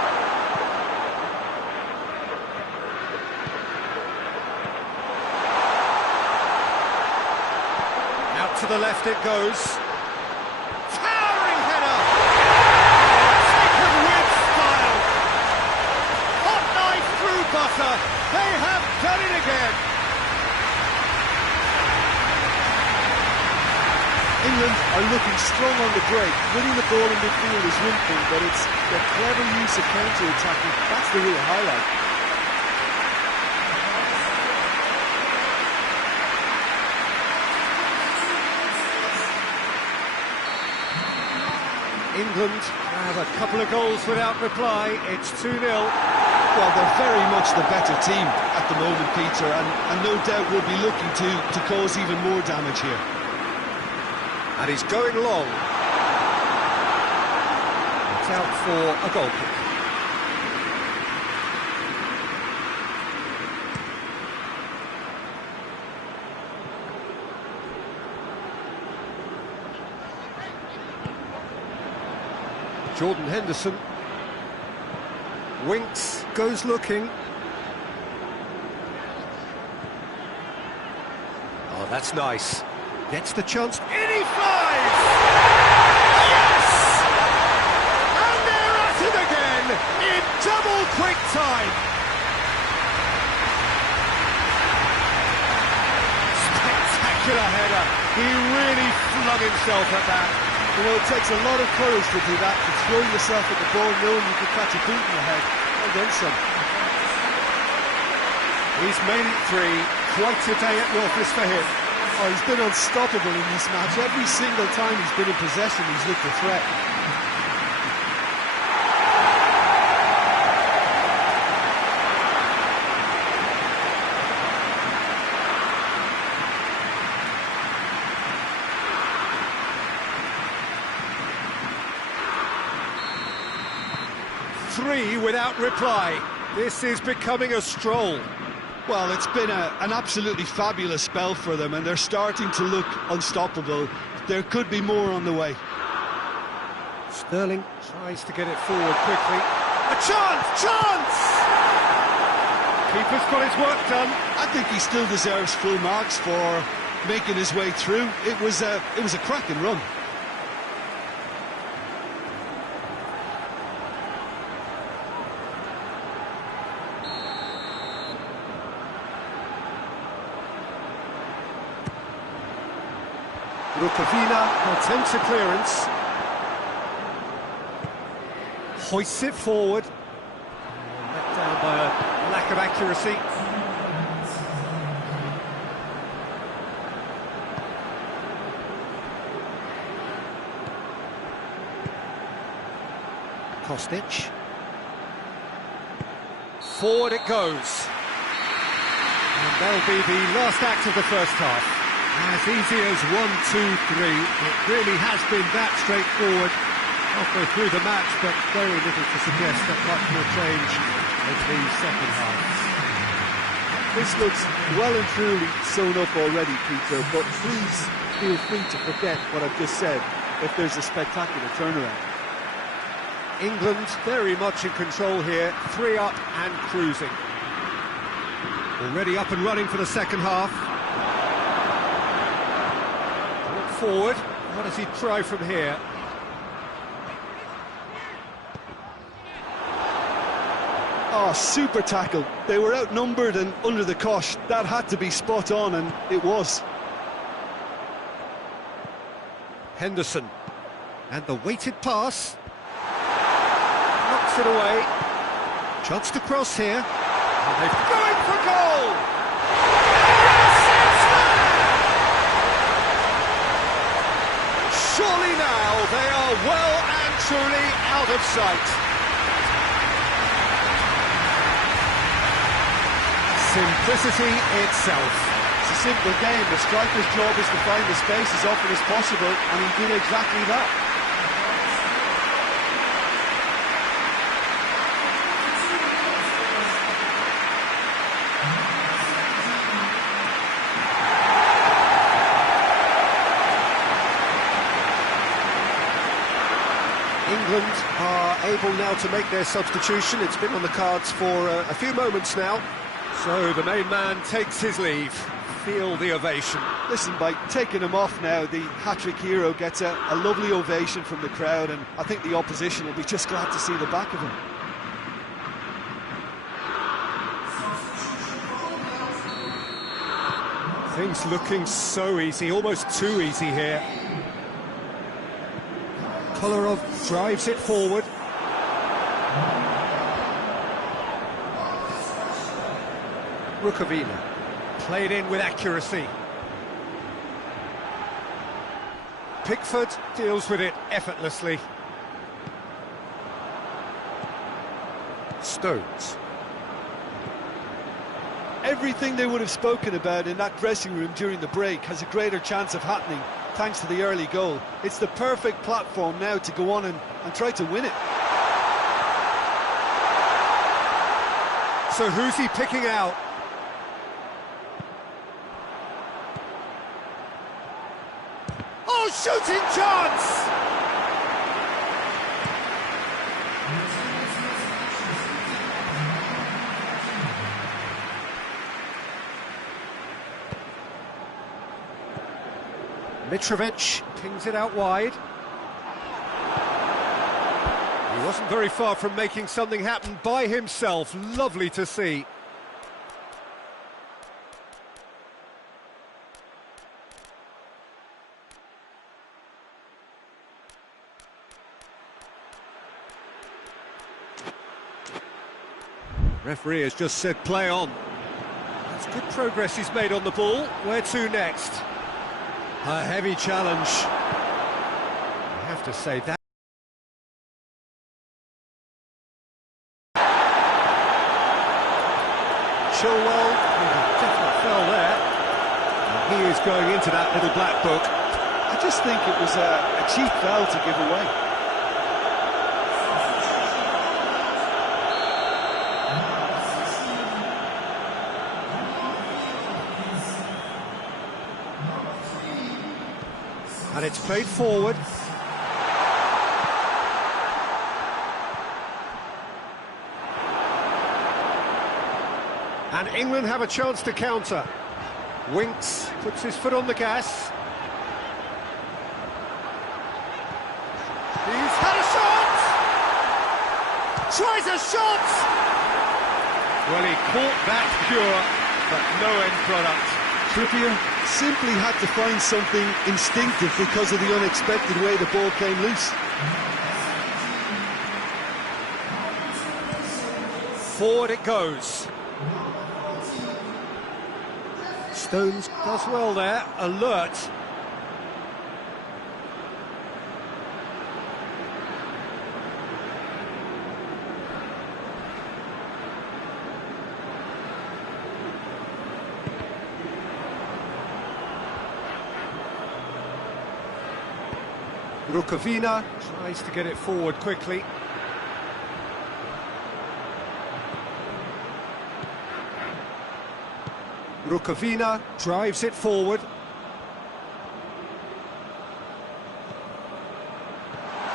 To the left it goes. Towering header! Taken with style. Hot knife through butter. They have done it again. England are looking strong on the break. Winning the ball in midfield is one thing, but it's the clever use of counter-attacking. That's the real highlight. England have a couple of goals without reply. It's 2-0. Well, they're very much the better team at the moment, Peter, and no doubt will be looking to cause even more damage here. And he's going long. It's out for a goal kick. Jordan Henderson. Winks, goes looking. Oh, that's nice. Gets the chance. In he flies! Yes! And they're at it again in double quick time. Spectacular header. He really flung himself at that. You know, it takes a lot of courage to do that, to throw yourself at the ball knowing you can catch a boot in the head. Well done, son. He's made it 3. Quite a day at the office for him. Oh, he's been unstoppable in this match. Every single time he's been in possession, he's looked a threat. Three without reply. This is becoming a stroll. Well, it's been an absolutely fabulous spell for them, and they're starting to look unstoppable. There could be more on the way. Sterling tries to get it forward quickly. A chance! Chance! Keeper's got his work done. I think he still deserves full marks for making his way through. It was a cracking run. Rukavina attempts a clearance. Hoists it forward. Let down by a lack of accuracy. Kostic. Forward it goes. And that'll be the last act of the first half. As easy as 1, 2, 3. It really has been that straightforward halfway through the match, but very little to suggest that much will change in the second half. This looks well and truly sewn up already, Peter, but please feel free to forget what I've just said if there's a spectacular turnaround. England very much in control here, 3 up and cruising. Already up and running for the second half. Forward, what does he try from here? Oh, super tackle. They were outnumbered and under the cosh. That had to be spot on, and it was. Henderson. And the weighted pass. Knocks it away. Chance to cross here. And they're going for goal! Surely now they are well and truly out of sight. Simplicity itself. It's a simple game. The striker's job is to find the space as often as possible, and he did exactly that. England are able now to make their substitution. It's been on the cards for a few moments now. So the main man takes his leave. Feel the ovation. Listen, by taking him off now, the hat-trick hero gets a lovely ovation from the crowd, and I think the opposition will be just glad to see the back of him. Things looking so easy, almost too easy here. Kolarov drives it forward. Rukavina played in with accuracy. Pickford deals with it effortlessly. Stones. Everything they would have spoken about in that dressing room during the break has a greater chance of happening thanks to the early goal. It's the perfect platform now to go on and try to win it. So who's he picking out? Oh, shooting chance! Mitrovic pings it out wide. He wasn't very far from making something happen by himself. Lovely to see. Referee has just said play on. That's good progress he's made on the ball. Where to next? A heavy challenge. I have to say that. Chilwell, definitely fell there. And he is going into that little black book. I just think it was a cheap foul to give away. And it's played forward. And England have a chance to counter. Winks puts his foot on the gas. He's had a shot! Tries a shot! Well, he caught that pure, but no end product. Trippier simply had to find something instinctive because of the unexpected way the ball came loose. Forward it goes. Stones does well there, alert. Rukavina tries to get it forward quickly. Rukavina drives it forward.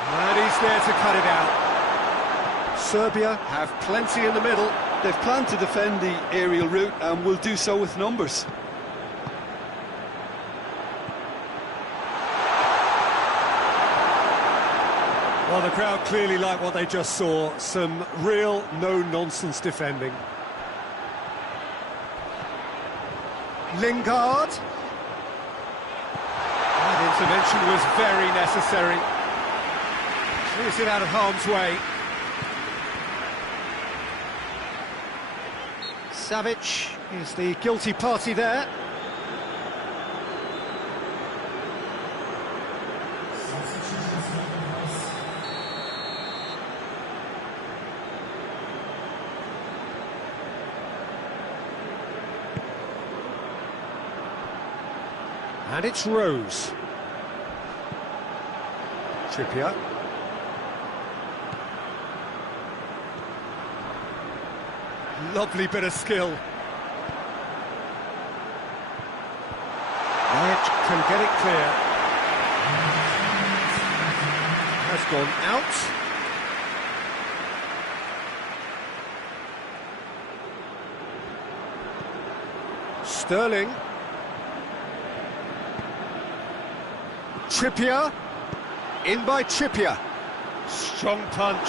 And he's there to cut it out. Serbia have plenty in the middle. They've planned to defend the aerial route and will do so with numbers. Well, the crowd clearly like what they just saw. Some real no-nonsense defending. Lingard. That intervention was very necessary. Clears it out of harm's way. Savic is the guilty party there. And it's Rose. Trippier. Lovely bit of skill. Wyatt can get it clear. Has gone out. Sterling. Trippier, in by Trippier. Strong punch.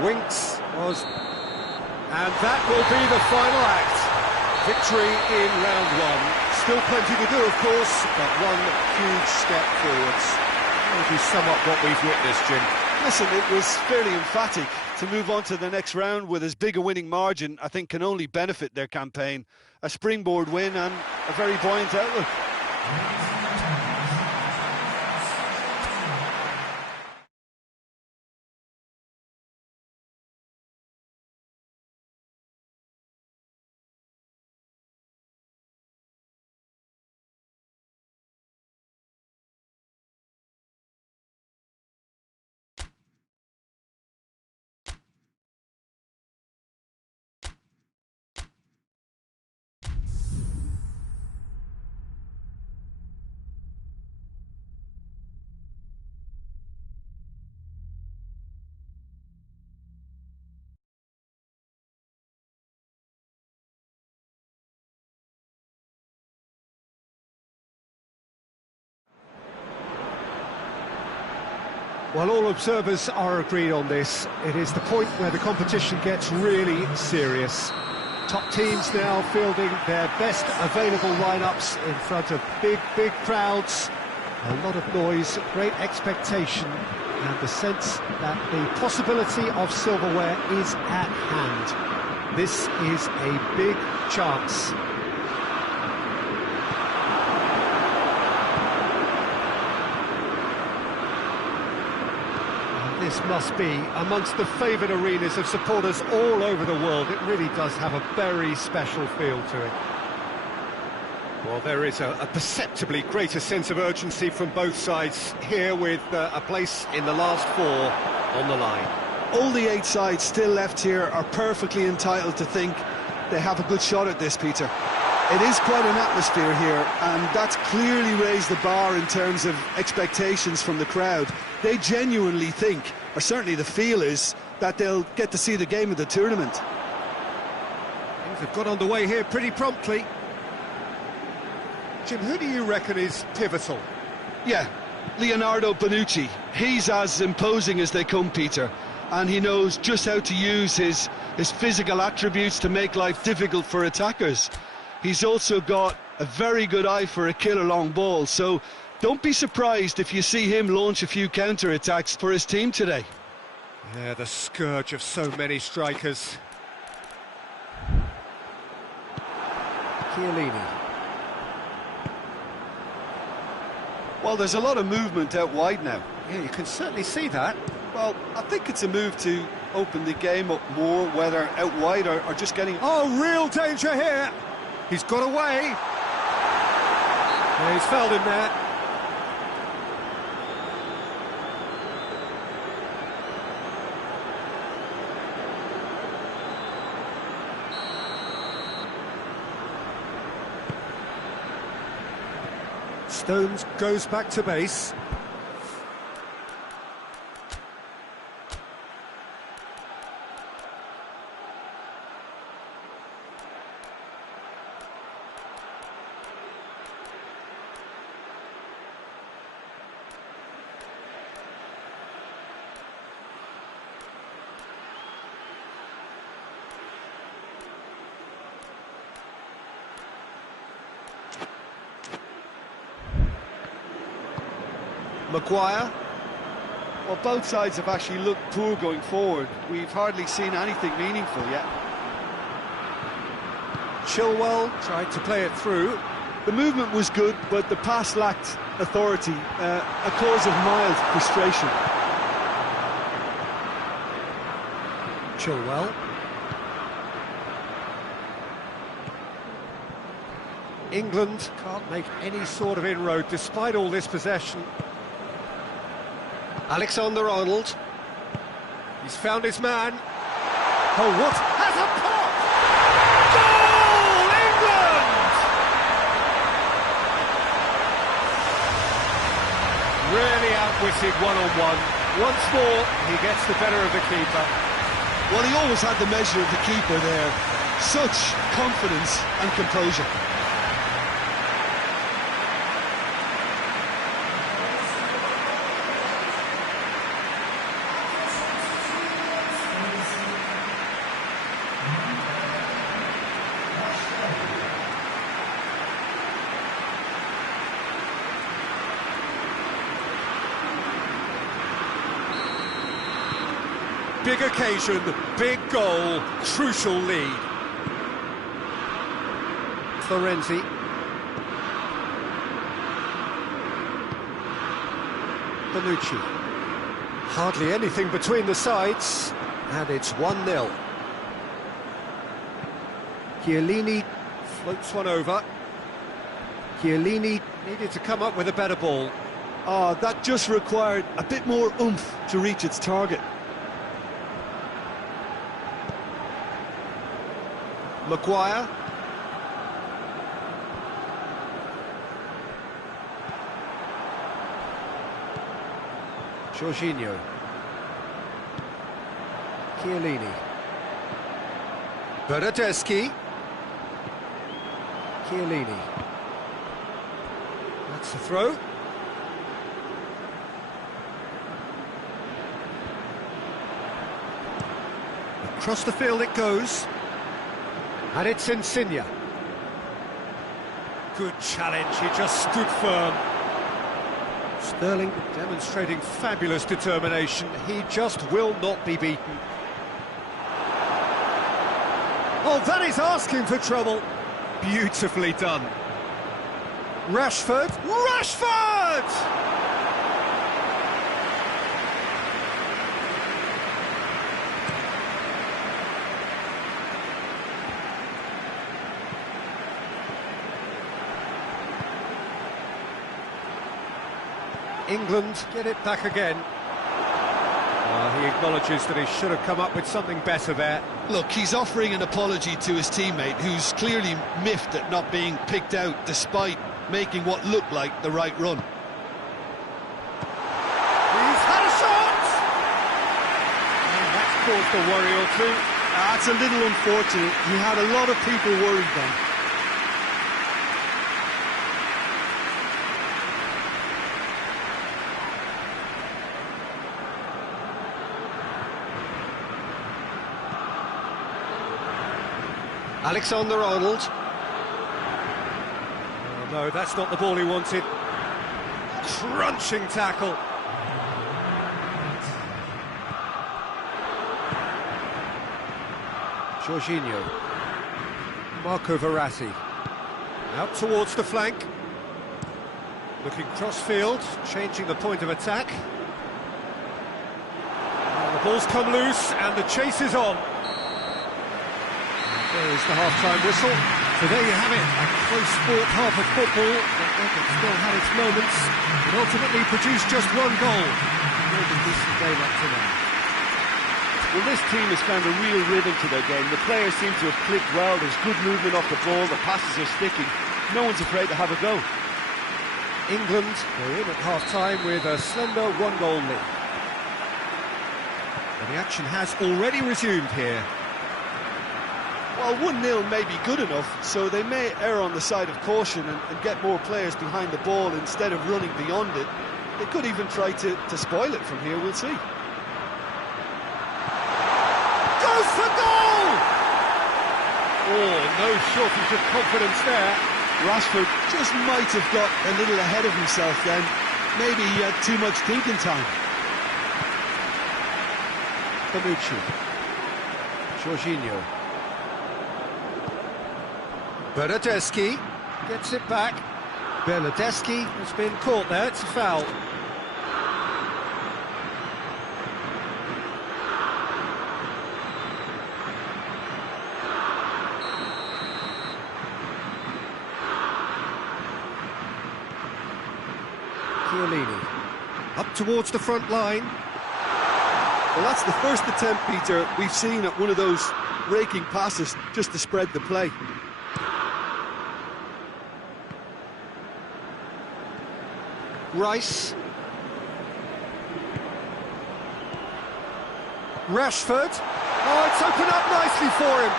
Winks was... And that will be the final act. Victory in round one. Still plenty to do, of course, but one huge step forwards. How would you sum up what we've witnessed, Jim? Listen, it was fairly emphatic. To move on to the next round with as big a winning margin, I think can only benefit their campaign. A springboard win and a very buoyant outlook. Well, all observers are agreed on this. It is the point where the competition gets really serious. Top teams now fielding their best available lineups in front of big crowds. A lot of noise, great expectation, and the sense that the possibility of silverware is at hand. This is a big chance. This must be amongst the favoured arenas of supporters all over the world. It really does have a very special feel to it. Well, there is a perceptibly greater sense of urgency from both sides here, with a place in the last four on the line. All the 8 sides still left here are perfectly entitled to think they have a good shot at this, Peter. It is quite an atmosphere here, and that's clearly raised the bar in terms of expectations from the crowd. They genuinely think, or certainly the feel is, that they'll get to see the game of the tournament. Things have got underway here pretty promptly. Jim, who do you reckon is pivotal? Yeah, Leonardo Bonucci. He's as imposing as they come, Peter, and he knows just how to use his physical attributes to make life difficult for attackers. He's also got a very good eye for a killer long ball, so don't be surprised if you see him launch a few counter-attacks for his team today. Yeah, the scourge of so many strikers. Chiellini. Well, there's a lot of movement out wide now. Yeah, you can certainly see that. Well, I think it's a move to open the game up more, whether out wide or just getting... Oh, real danger here! He's got away! Yeah, he's fouled him there. Stones goes back to base. Maguire. Well, both sides have actually looked poor going forward. We've hardly seen anything meaningful yet. Chilwell tried to play it through. The movement was good, but the pass lacked authority, a cause of mild frustration. Chilwell. England can't make any sort of inroad despite all this possession. Alexander-Arnold. He's found his man. Oh, what? Has a pop! Goal! England! Really outwitted one-on-one. Once more, he gets the better of the keeper. Well, he always had the measure of the keeper there. Such confidence and composure. Big occasion, big goal, crucial lead. Florenzi. Bonucci. Hardly anything between the sides, and it's 1-0. Chiellini floats one over. Chiellini needed to come up with a better ball. Oh, that just required a bit more oomph to reach its target. Maguire. Jorginho. Chiellini. Bernardeschi. Chiellini. That's the throw. Across the field it goes. And it's Insigne. Good challenge, he just stood firm. Sterling demonstrating fabulous determination. He just will not be beaten. Oh, that is asking for trouble. Beautifully done. Rashford. Rashford! England get it back again. He acknowledges that he should have come up with something better there. Look, he's offering an apology to his teammate, who's clearly miffed at not being picked out despite making what looked like the right run. He's had a shot! And that's caused a worry or two. That's a little unfortunate. He had a lot of people worried then. Alexander-Arnold. Oh no, that's not the ball he wanted. Crunching tackle. Jorginho. Marco Verratti. Out towards the flank. Looking cross-field, changing the point of attack. And the ball's come loose and the chase is on. There is the half-time whistle. So there you have it, a close-fought half of football that still had its moments, but ultimately produced just one goal. More than decent game up to now. Well, this team has found a real rhythm to their game. The players seem to have clicked well. There's good movement off the ball. The passes are sticking. No one's afraid to have a go. England are in at half-time with a slender one-goal lead. And the action has already resumed here. Well, 1-0 may be good enough, so they may err on the side of caution and get more players behind the ball instead of running beyond it. They could even try to spoil it from here, we'll see. Goes for goal! Oh, no shortage of confidence there. Rashford just might have got a little ahead of himself then. Maybe he had too much thinking time. Bonucci. Jorginho. Bernardeschi gets it back. Bernardeschi has been caught there, it's a foul. Chiellini up towards the front line. Well, that's the first attempt, Peter, we've seen at one of those raking passes just to spread the play. Rice. Rashford. Oh, it's opened up nicely for him.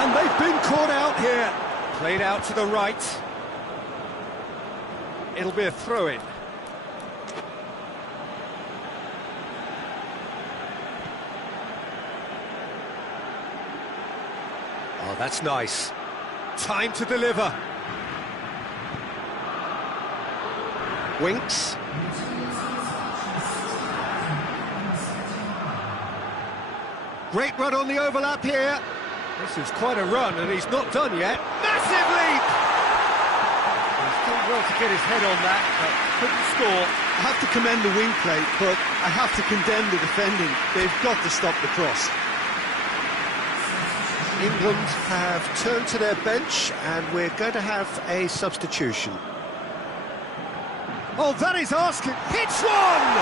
And they've been caught out here. Played out to the right. It'll be a throw-in. Oh, that's nice. Time to deliver. Winks. Great run on the overlap here. This is quite a run, and he's not done yet. Massive leap! He's done well to get his head on that, but couldn't score. I have to commend the wing play, but I have to condemn the defending. They've got to stop the cross. England have turned to their bench, and we're going to have a substitution. Oh, that is asking. Hits one!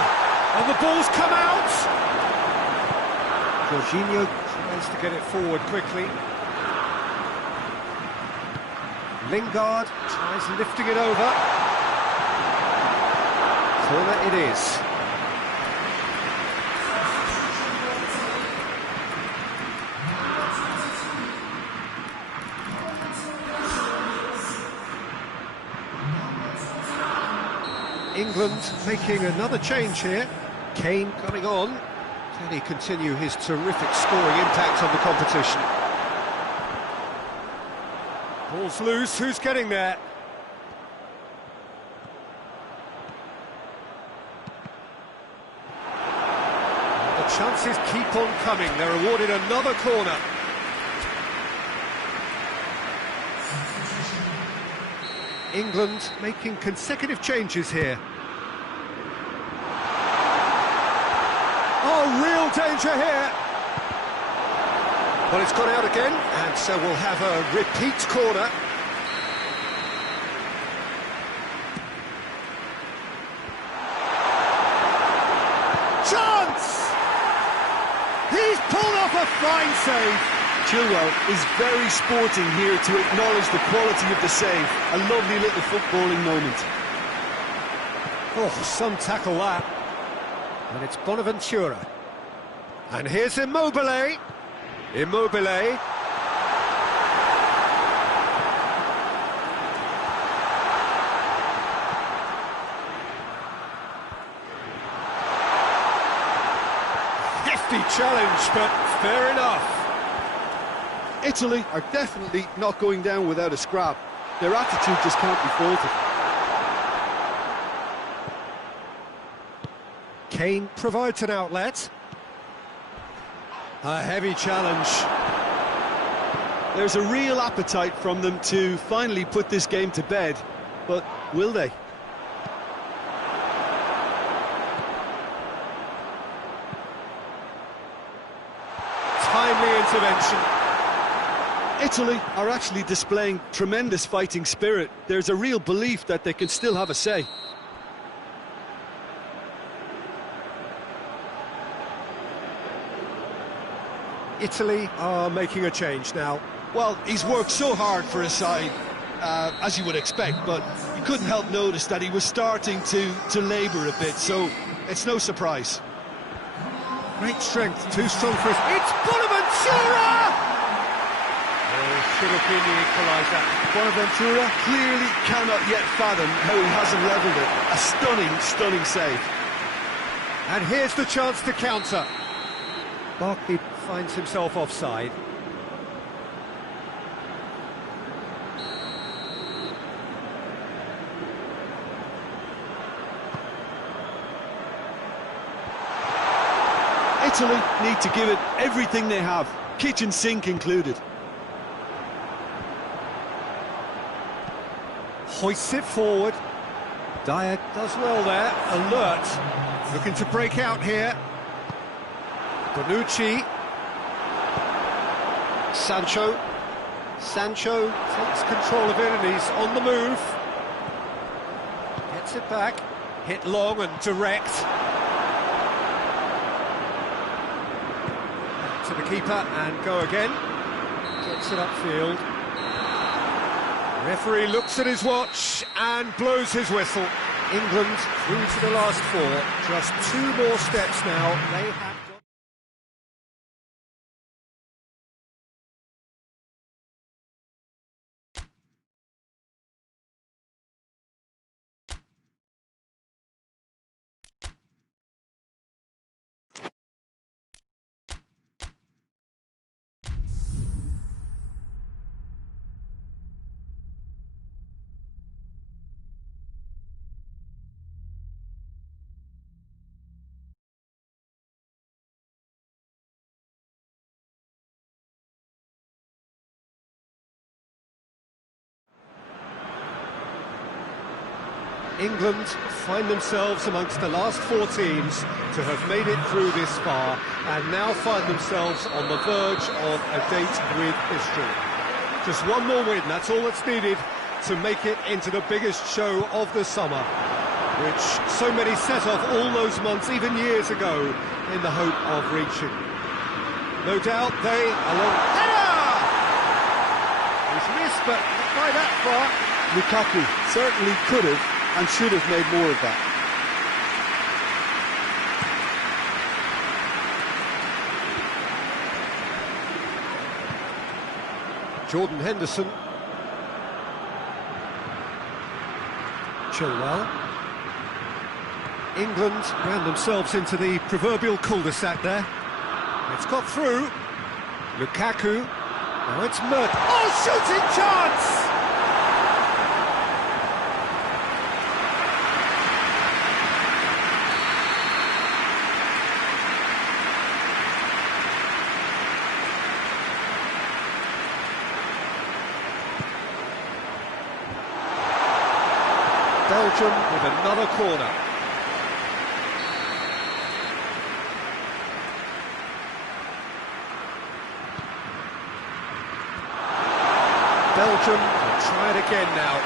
And the ball's come out. Jorginho tries to get it forward quickly. Lingard tries lifting it over. Corner it is. England making another change here. Kane coming on. Can he continue his terrific scoring impact on the competition? Ball's loose, who's getting there? The chances keep on coming, they're awarded another corner. England making consecutive changes here. Oh, real danger here. Well, it's gone out again, and so we'll have a repeat corner. Chance! He's pulled off a fine save. Chilwell is very sporting here to acknowledge the quality of the save. A lovely little footballing moment. Oh, some tackle that. And it's Bonaventura. And here's Immobile. Immobile. Hefty challenge, but fair enough. Italy are definitely not going down without a scrap. Their attitude just can't be faulted. Kane provides an outlet. A heavy challenge. There's a real appetite from them to finally put this game to bed, but will they? Timely intervention. Italy are actually displaying tremendous fighting spirit. There's a real belief that they can still have a say. Italy are making a change now. Well, he's worked so hard for his side, as you would expect, but you couldn't help notice that he was starting to labour a bit, so it's no surprise. Great strength, too strong for us. It's Bonaventura! Oh, should have been the equaliser. Bonaventura clearly cannot yet fathom how he hasn't levelled it. A stunning, stunning save. And here's the chance to counter. Barkley finds himself offside. Italy need to give it everything they have, kitchen sink included. Hoists it forward. Dyer does well there, alert. Looking to break out here. Bonucci. Sancho. Sancho takes control of it and he's on the move. Gets it back. Hit long and direct. Back to the keeper and go again. Gets it upfield. Referee looks at his watch and blows his whistle. England through to the last four. Just 2 more steps now. They have got... England find themselves amongst the last 4 teams to have made it through this far and now find themselves on the verge of a date with history. Just 1 more win, that's all that's needed to make it into the biggest show of the summer, which so many set off all those months, even years ago, in the hope of reaching. No doubt they, along... Header! He's missed, but not by that far. Lukaku certainly could have and should have made more of that. Jordan Henderson. Chilwell. England ran themselves into the proverbial cul-de-sac there. It's got through. Lukaku. Now it's Mert. Oh, shooting chance! Belgium with another corner. Belgium will try it again now.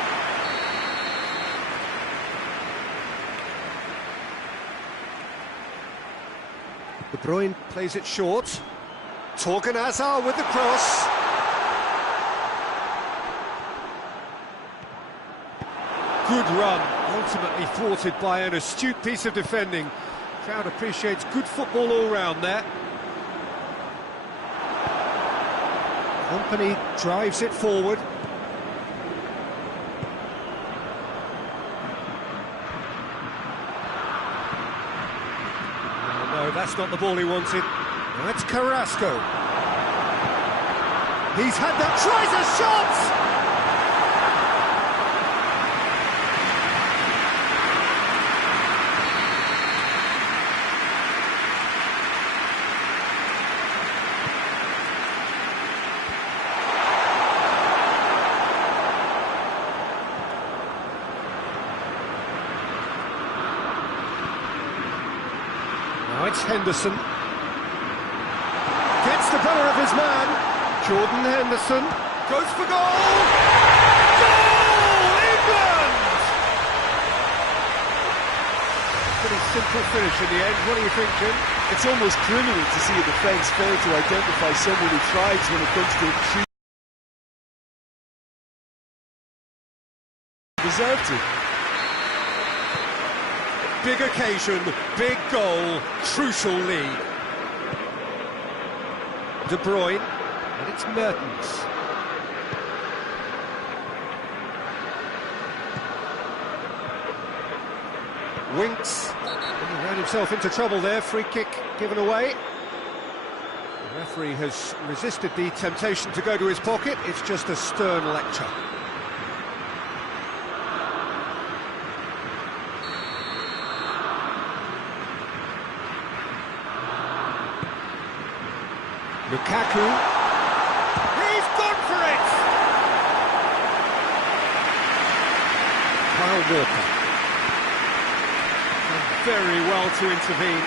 De Bruyne plays it short. Torgan Hazard with the cross. Good run, ultimately thwarted by an astute piece of defending. Crowd appreciates good football all round there. Kompany drives it forward. No, that's not the ball he wanted. Now it's Carrasco. He's had that, tries a shot! Now it's Henderson. Gets the better of his man. Jordan Henderson goes for goal. Goal! England! Pretty simple finish in the end. What do you think, Jim? It's almost criminal to see a defence fail to identify someone who thrives when it comes to shooting. Deserved to. Big occasion, big goal, crucial lead. De Bruyne, and it's Mertens. Winks, and he ran himself into trouble there, free kick given away. The referee has resisted the temptation to go to his pocket, it's just a stern lecture. Lukaku, he's gone for it! Kyle Walker. And very well to intervene.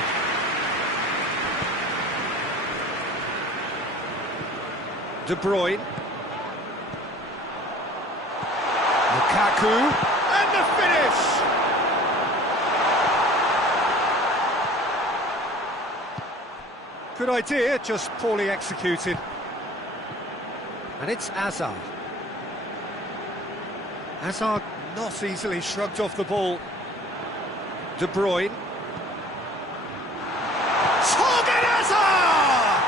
De Bruyne. Lukaku, and the finish! Good idea, just poorly executed. And it's Hazard. Hazard not easily shrugged off the ball. De Bruyne. Torgan Hazard!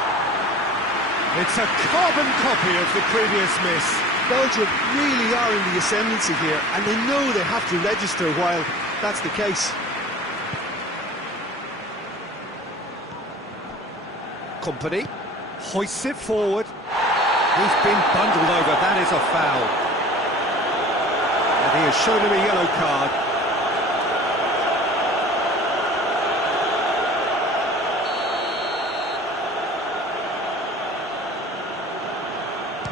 It's a carbon copy of the previous miss. Belgium really are in the ascendancy here, and they know they have to register while that's the case. Kompany hoists it forward. He's been bundled over, that is a foul. And he has shown him a yellow card.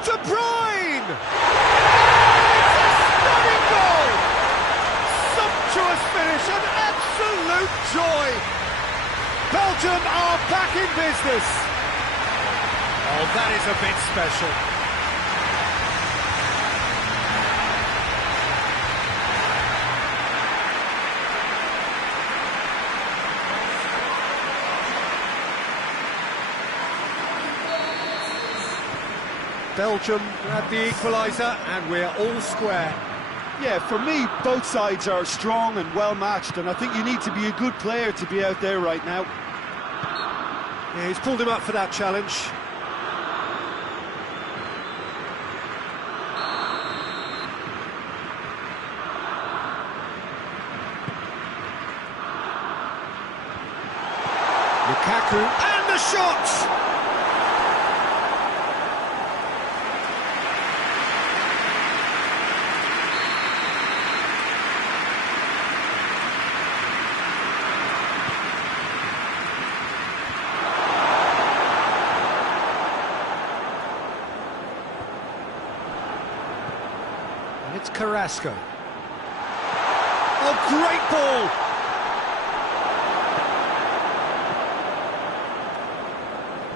De Bruyne! It's a stunning goal! Sumptuous finish, an absolute joy! Belgium are back in business. Oh, that is a bit special. Belgium had the equaliser and we're all square. Yeah, for me, both sides are strong and well matched, and I think you need to be a good player to be out there right now. Yeah, he's pulled him up for that challenge. Lukaku, and the shot! And it's Carrasco. Oh, great ball!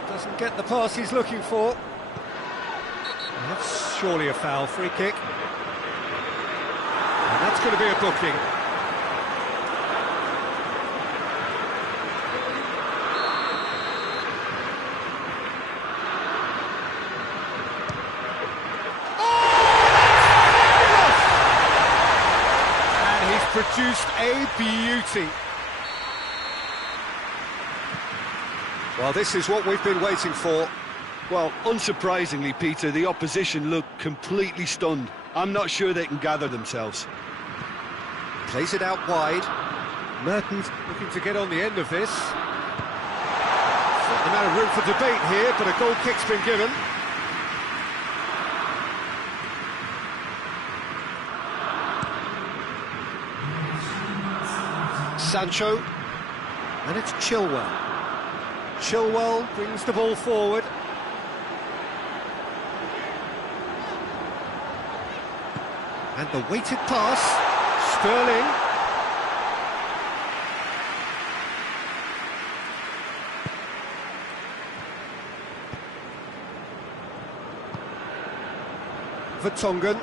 Doesn't get the pass he's looking for. That's surely a foul, free kick. And that's going to be a booking. Produced a beauty. Well, this is what we've been waiting for. Well, unsurprisingly, Peter, the opposition look completely stunned. I'm not sure they can gather themselves. Plays it out wide. Mertens looking to get on the end of this. Not the amount of room for debate here, but a goal kick's been given. Sancho, and it's Chilwell. Chilwell brings the ball forward. And the weighted pass, Sterling. Vertonghen.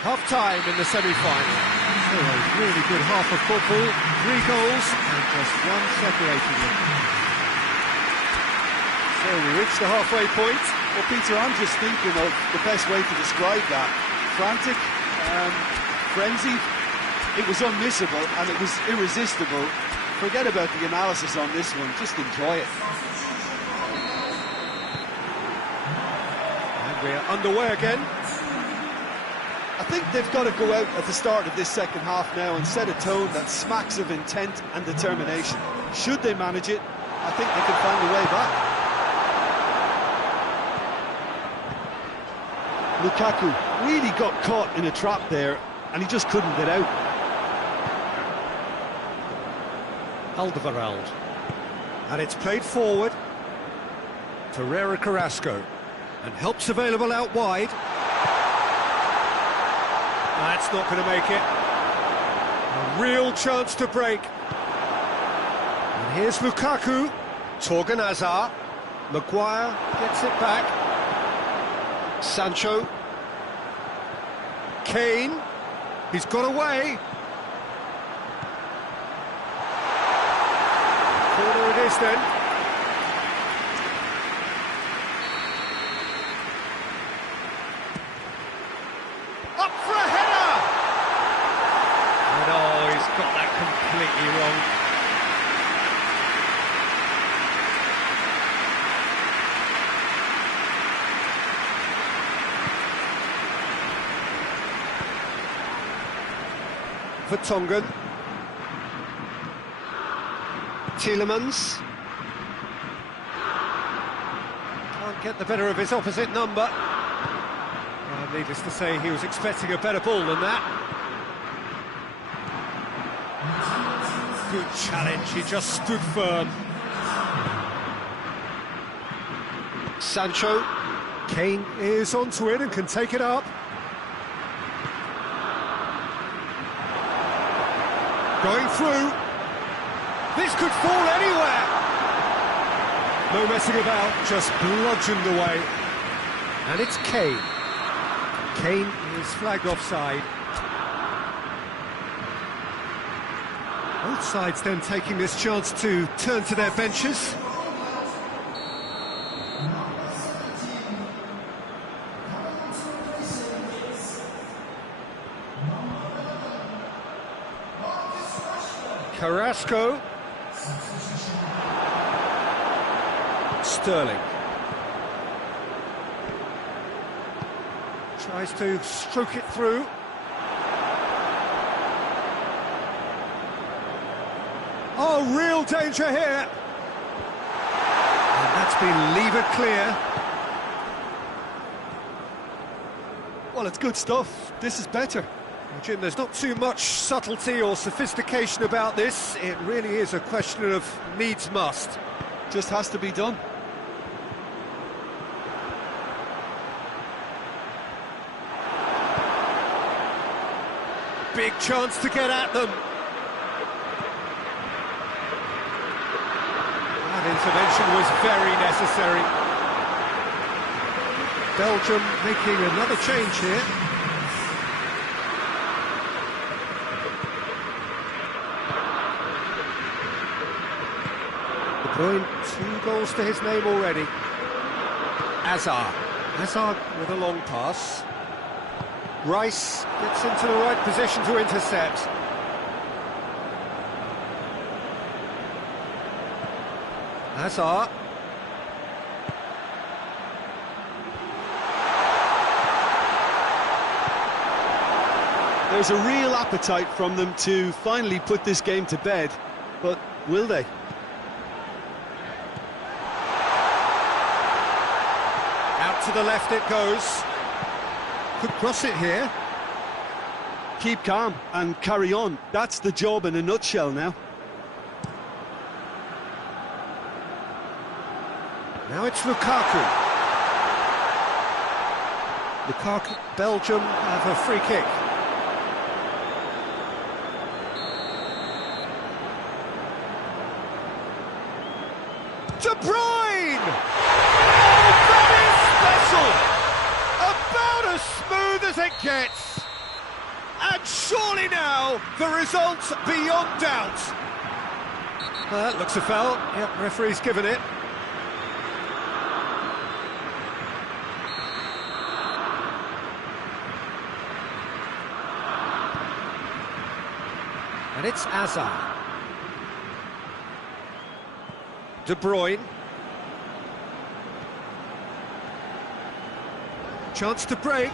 Half-time in the semi-final. So a really good half of football, 3 goals and just one separating them. So we reach the halfway point. Well, Peter, I'm just thinking of the best way to describe that. Frantic, frenzied, it was unmissable and it was irresistible. Forget about the analysis on this one, just enjoy it. And we're underway again. I think they've got to go out at the start of this second half now and set a tone that smacks of intent and determination. Should they manage it, I think they can find a way back. Lukaku really got caught in a trap there and he just couldn't get out. Alderweireld. And it's played forward. Ferreira Carrasco. And help's available out wide. That's not going to make it. A real chance to break. And here's Lukaku. Torgan Hazard. Maguire gets it back. Sancho. Kane. He's got away. Corner it is then. Got that completely wrong. Vertonghen. Tielemans. Can't get the better of his opposite number. Needless to say, he was expecting a better ball than that. Good challenge, he just stood firm. Sancho. Kane is onto it and can take it up. Going through. This could fall anywhere. No messing about, just bludgeoned away. And it's Kane. Kane is flagged offside. Both sides then taking this chance to turn to their benches. Carrasco. Sterling. Tries to stroke it through. Oh, real danger here. And that's been levered clear. Well, it's good stuff. This is better. Well, Jim, there's not too much subtlety or sophistication about this. It really is a question of needs must. Just has to be done. Big chance to get at them. That intervention was very necessary. Belgium making another change here. De Bruyne, 2 goals to his name already. Hazard with a long pass. Rice gets into the right position to intercept. Hazard. There's a real appetite from them to finally put this game to bed, but will they? Out to the left it goes. Could cross it here. Keep calm and carry on. That's the job in a nutshell now. Now it's Lukaku. Belgium have a free kick. De Bruyne! Oh, that is special! About as smooth as it gets. And surely now, the result's beyond doubt. That looks a foul. Yep, referee's given it. And it's Hazard. De Bruyne. Chance to break.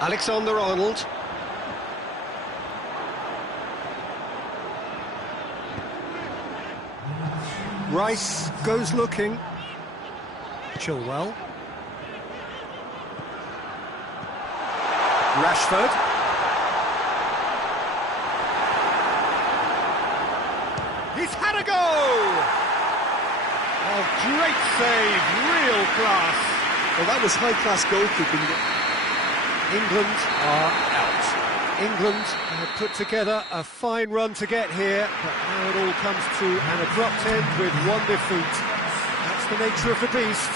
Alexander-Arnold. Rice goes looking. Chilwell. Rashford. He's had a go! Oh, great save, real class. Well, that was high-class goalkeeping. England are out. England have put together a fine run to get here, but now it all comes to an abrupt end with one defeat. That's the nature of the beast.